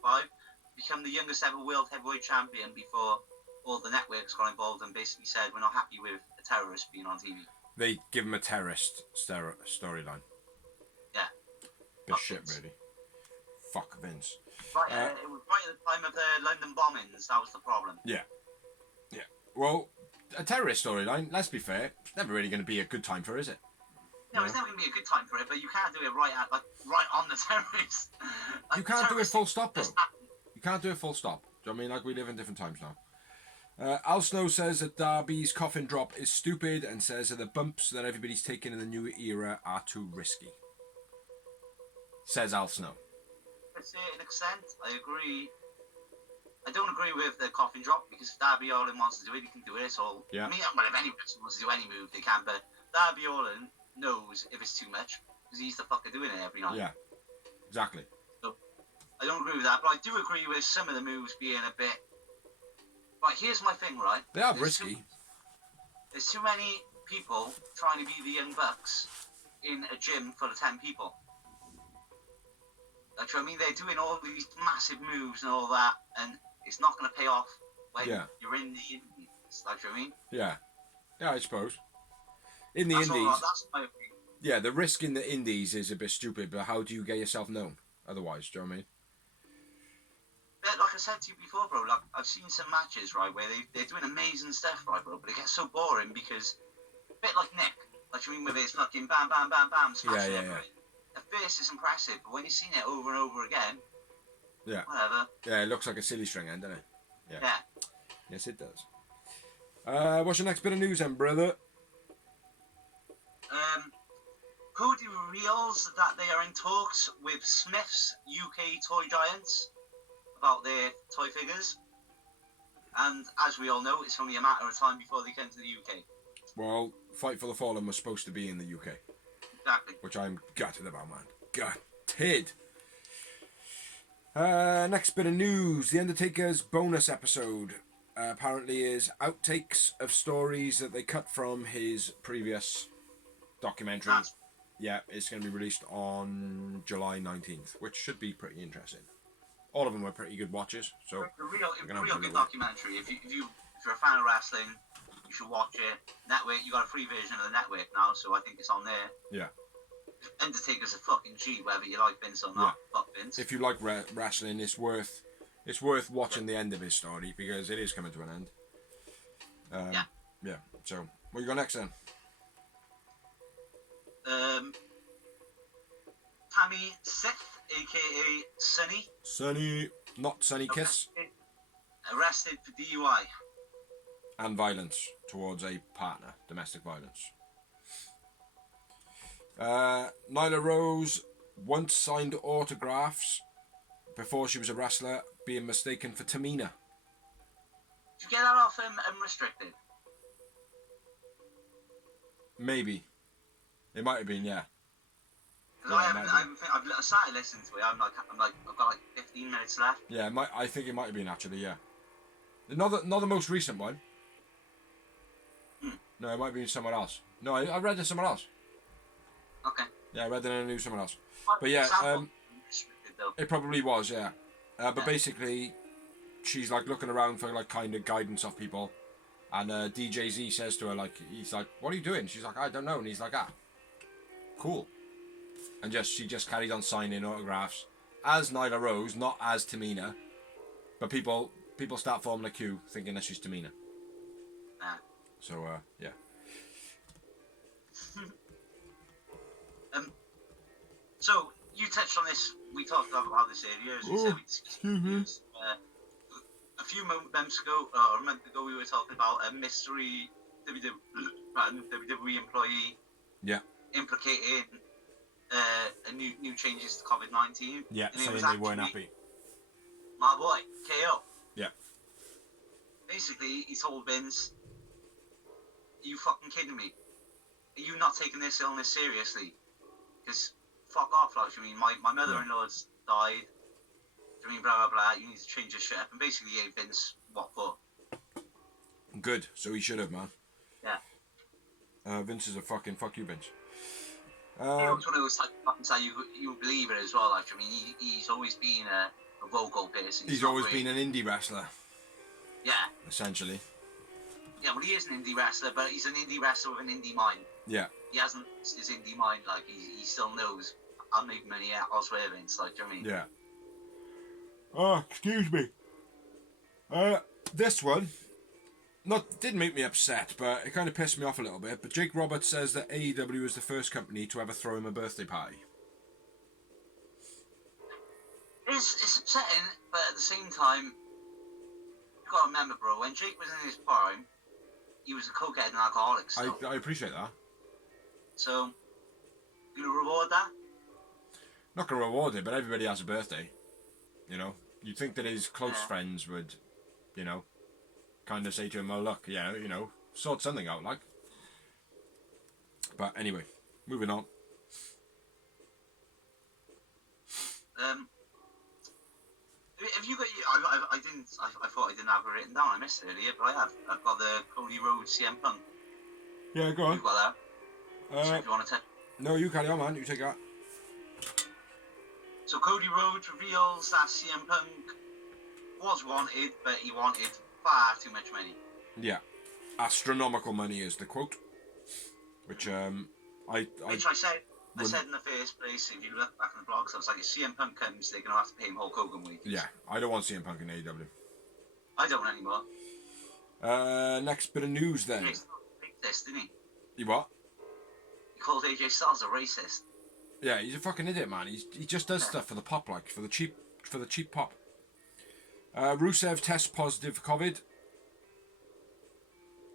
become the youngest ever World Heavyweight Champion before all the networks got involved and basically said, we're not happy with a terrorist being on TV. They give him a terrorist storyline. Yeah. Bit shit, really. Fuck Vince. Right, it was right at the time of the London bombings, that was the problem. Yeah. Yeah. Well, a terrorist storyline, let's be fair, it's never really going to be a good time for, is it? No, it's never going to be a good time for it, but you can't do it right on the terrorists. Like, you can't do it full stop, bro. You can't do it full stop. Do you know what I mean? Like, we live in different times now. Al Snow says that Darby's coffin drop is stupid and says that the bumps that everybody's taking in the new era are too risky. Says Al Snow. To a certain extent, I agree. I don't agree with the coffin drop because if Darby Allin wants to do it, he can do it. So, yeah. I mean, well, if any person wants to do any move, they can. But Darby Allin knows if it's too much because he's the fucker doing it every night. Yeah, exactly. So, I don't agree with that, but I do agree with some of the moves being a bit. Right, here's my thing, right? They are risky. There's too many people trying to be the Young Bucks in a gym full of 10 people. Like, I mean, they're doing all these massive moves and all that, and it's not going to pay off when you're in the Indies. Like, I mean? Yeah. Yeah, I suppose. In the Indies. That's my opinion. Yeah, the risk in the Indies is a bit stupid, but how do you get yourself known otherwise? Do you know what I mean? But like I said to you before, bro, like I've seen some matches, right, where they're doing amazing stuff, right, bro, but it gets so boring because, a bit like Nick, like you mean with his fucking bam, bam, bam, bam, smashing everything. At first it's impressive, but when you've seen it over and over again, whatever. Yeah, it looks like a silly string end, doesn't it? Yeah. Yes, it does. What's your next bit of news then, brother? Cody reveals that they are in talks with Smith's UK toy giants about their toy figures, and as we all know, it's only a matter of time before they come to the UK. Well, Fight for the Fallen was supposed to be in the UK. Exactly. Which I'm gutted about, man. Gutted. Next bit of news. The Undertaker's bonus episode apparently is outtakes of stories that they cut from his previous documentary. Yeah, it's going to be released on July 19th, which should be pretty interesting. All of them were pretty good watches, so a real good documentary. If you're a fan of wrestling, you should watch it. Network, you got a free version of the network now, so I think it's on there. Yeah. Undertaker's a fucking G, whether you like Vince or not. Fuck Vince. If you like wrestling, it's worth watching the end of his story because it is coming to an end. Yeah. So, what you got next then? Tammy Sith, aka Sunny. Sunny, not Sunny Kiss. Arrested for DUI. And violence towards a partner, domestic violence. Nyla Rose once signed autographs before she was a wrestler, being mistaken for Tamina. Did you get that off Unrestricted? Maybe. It might have been, yeah. Because I've started listening to it. I've got like 15 minutes left. Yeah, I think it might have been actually, yeah. Not the most recent one. No, it might have been someone else. No, I read it somewhere else. Okay. Yeah, I read it and I knew someone else. But yeah, it probably was, yeah. But basically, she's like looking around for like kind of guidance off people, and DJZ says to her like, he's like, "What are you doing?" She's like, "I don't know," and he's like, "Ah, cool." And she just carried on signing autographs as Nyla Rose, not as Tamina. But people start forming a queue thinking that she's Tamina. So yeah. So you touched on this. We talked about this earlier. As we said, we discussed news. A few months ago, or a month ago, we were talking about a mystery WWE employee. Yeah. implicating a new changes to COVID-19. Yeah, and it saying was they weren't actually happy. My boy, KO. Yeah. Basically, he told Vince, "Are you fucking kidding me? Are you not taking this illness seriously? Because fuck off, like, I mean, my mother-in-law's died. I mean, blah, blah, blah. You need to change your shit up." And basically gave Vince what for. Good. So he should have, man. Yeah. Vince is a fucking fuck you, Vince. He was one of those fucking say you believe it as well. Like, I mean, he's always been a vocal person. He's always been an indie wrestler. Yeah. Essentially. Yeah, well, he is an indie wrestler, but he's an indie wrestler with an indie mind. Yeah. He hasn't lost his indie mind. Like, he still knows I'm making money elsewhere, Vince. Like, do you know what I mean? Yeah. Oh, excuse me. This one didn't make me upset, but it kind of pissed me off a little bit. But Jake Roberts says that AEW is the first company to ever throw him a birthday party. It's upsetting, but at the same time, you've got to remember, bro, when Jake was in his prime, he was a cokehead and alcoholic still. I appreciate that. So, you gonna reward that? Not gonna reward it, but everybody has a birthday. You know, you'd think that his close friends would, you know, kind of say to him, "Well, look, yeah, you know, sort something out, like." But anyway, moving on. Have you got? I didn't. I thought I didn't have it written down. I missed it earlier, but I have. I've got the Cody Rhodes CM Punk. Yeah, go on. You got that? So if you want to take. No, you carry on, man. You take that. So Cody Rhodes reveals that CM Punk was wanted, but he wanted far too much money. Yeah, astronomical money is the quote. Which Which I said in the first place, if you look back in the blogs, I was like, if CM Punk comes, they're going to have to pay him Hulk Hogan wages. Yeah, I don't want CM Punk in AEW. I don't anymore. Next bit of news then. He's racist, didn't he? You what? He called AJ Styles a racist. Yeah, he's a fucking idiot, man. He just does stuff for the pop, like, for the cheap pop. Rusev tests positive for COVID.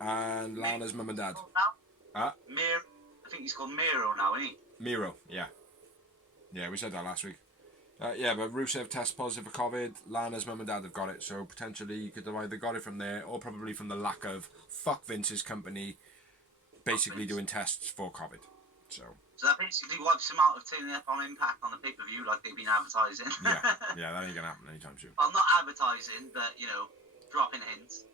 And Lana's mum and dad. Miro, I think he's called Miro now, isn't he? Miro, yeah. Yeah, we said that last week. Yeah, but Rusev tests positive for COVID. Lana's mum and dad have got it, so potentially you could have either got it from there or probably from the lack of fuck Vince's company basically doing tests for COVID. So that basically wipes him out of turning up on Impact on the pay-per-view like they've been advertising. yeah, that ain't gonna happen anytime soon. Well, not advertising, but, you know, dropping hints.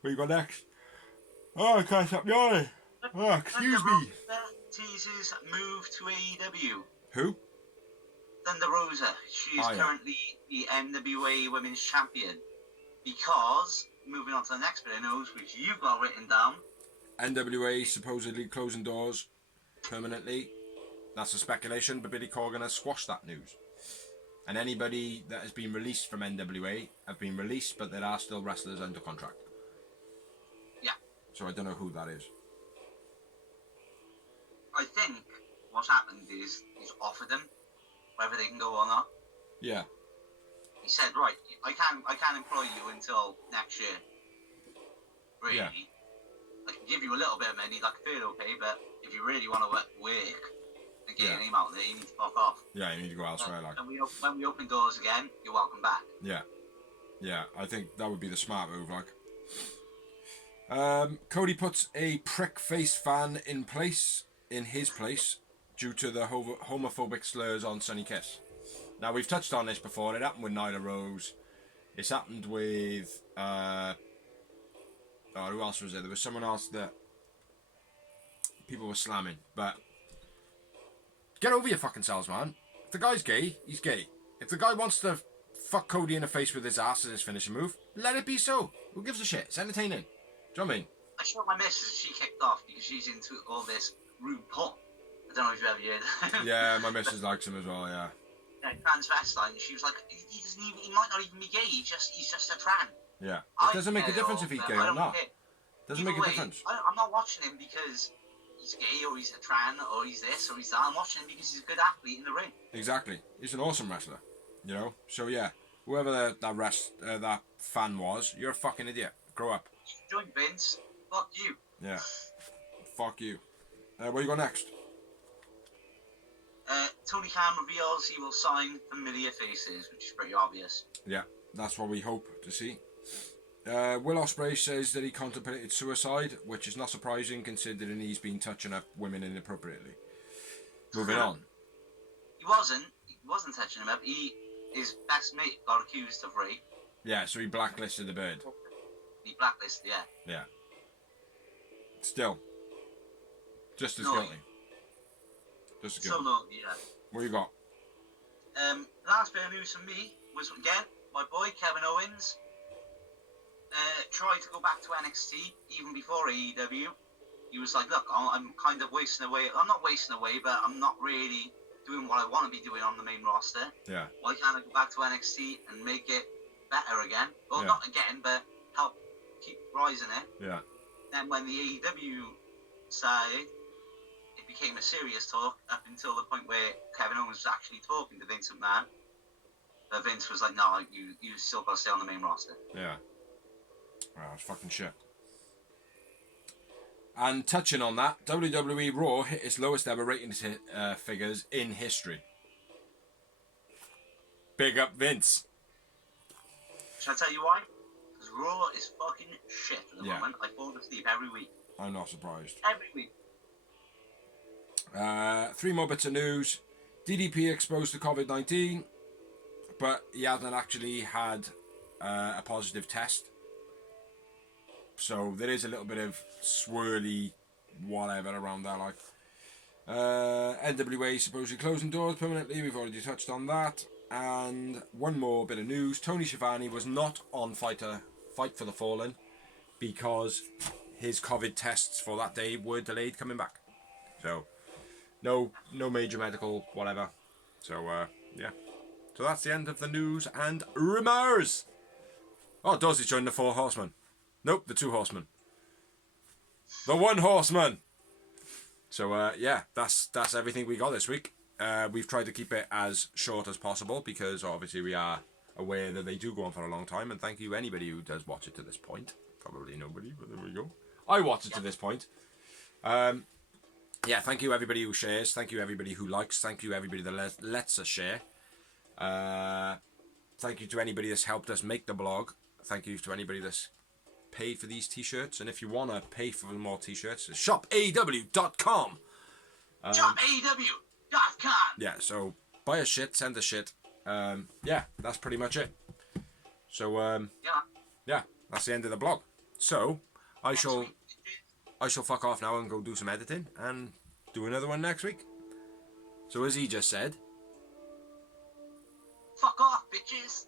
What you got next? Oh, I can't stop yawning. Oh, excuse me. Teases move to AEW. Who? Thunder Rosa. She is currently the NWA Women's Champion. Because, moving on to the next bit of news, which you've got written down. NWA supposedly closing doors permanently. That's a speculation, but Billy Corgan has squashed that news. And anybody that has been released from NWA have been released, but there are still wrestlers under contract. Yeah. So I don't know who that is. I think what's happened is he's offered them whether they can go or not. Yeah. He said, right, I can't employ you until next year. Really. Yeah. I can give you a little bit of money, like a furlough pay, but if you really want to work and get your name out there, you need to fuck off. Yeah, you need to go elsewhere. Like. When we open doors again, you're welcome back. Yeah. Yeah, I think that would be the smart move, like. Cody puts a prick face fan in his place, due to the homophobic slurs on Sonny Kiss. Now, we've touched on this before. It happened with Nyla Rose. It's happened with... who else was there? There was someone else that people were slamming. But get over your fucking selves, man. If the guy's gay, he's gay. If the guy wants to fuck Cody in the face with his ass as his finishing move, let it be so. Who gives a shit? It's entertaining. Do you know what I mean? I shot my missus, she kicked off because she's into all this rude pop. I don't know if you ever heard. Yeah, my missus likes him as well, yeah. Transvestite, and she was like, he might not even be gay, he's just a tran. Yeah. It doesn't make a difference if he's gay or not. Doesn't make a difference. I'm not watching him because he's gay or he's a tran or he's this or he's that. I'm watching him because he's a good athlete in the ring. Exactly. He's an awesome wrestler. You know? So yeah, whoever that fan was, you're a fucking idiot. Grow up. Join Vince. Fuck you. Yeah. Fuck you. What you got next? Tony Khan reveals he will sign familiar faces, which is pretty obvious. Yeah, that's what we hope to see. Will Ospreay says that he contemplated suicide, which is not surprising considering he's been touching up women inappropriately. Moving on. He wasn't touching him up. His best mate got accused of rape. Yeah, so he blacklisted the bird. He blacklisted, yeah. Yeah. Still. Just as No, guilty. Just as So guilty. naughty, yeah. What you got? Last bit of news from me was, again, my boy Kevin Owens tried to go back to NXT even before AEW. He was like, look, I'm kind of wasting away. I'm not wasting away, but I'm not really doing what I want to be doing on the main roster. Yeah. Why can't I go back to NXT and make it better again? Well, Yeah. not again, but help keep rising it. Yeah. Then when the AEW started, it became a serious talk up until the point where Kevin Owens was actually talking to Vince McMahon. But Vince was like, no, you still got to stay on the main roster. Yeah. Wow, it's fucking shit. And touching on that, WWE Raw hit its lowest ever ratings figures in history. Big up Vince. Should I tell you why? Because Raw is fucking shit at the Yeah. moment. I fall asleep every week. I'm not surprised. Every week. 3 more bits of news. DDP exposed to COVID-19, but he hasn't actually had a positive test. So there is a little bit of swirly whatever around that. Like NWA supposedly closing doors permanently. We've already touched on that. And one more bit of news. Tony Schiavone was not on Fight for the Fallen because his COVID tests for that day were delayed coming back. So no major medical whatever. So yeah. So that's the end of the news and rumours. Oh, Dorsey's joined the 4 horsemen. Nope, the 2 horsemen. The 1 horseman. So yeah, that's everything we got this week. We've tried to keep it as short as possible because obviously we are aware that they do go on for a long time. And thank you anybody who does watch it to this point. Probably nobody, but there we go. I watch it to this point. Yeah, thank you everybody who shares. Thank you everybody who likes. Thank you everybody that lets us share. Thank you to anybody that's helped us make the blog. Thank you to anybody that's paid for these t-shirts. And if you want to pay for more t-shirts, it's shopaew.com. ShopAEW.com. Yeah, so buy us shit, send us shit. Yeah, that's pretty much it. So yeah, that's the end of the blog. So I shall fuck off now and go do some editing and do another one next week. So as he just said, Fuck off, bitches.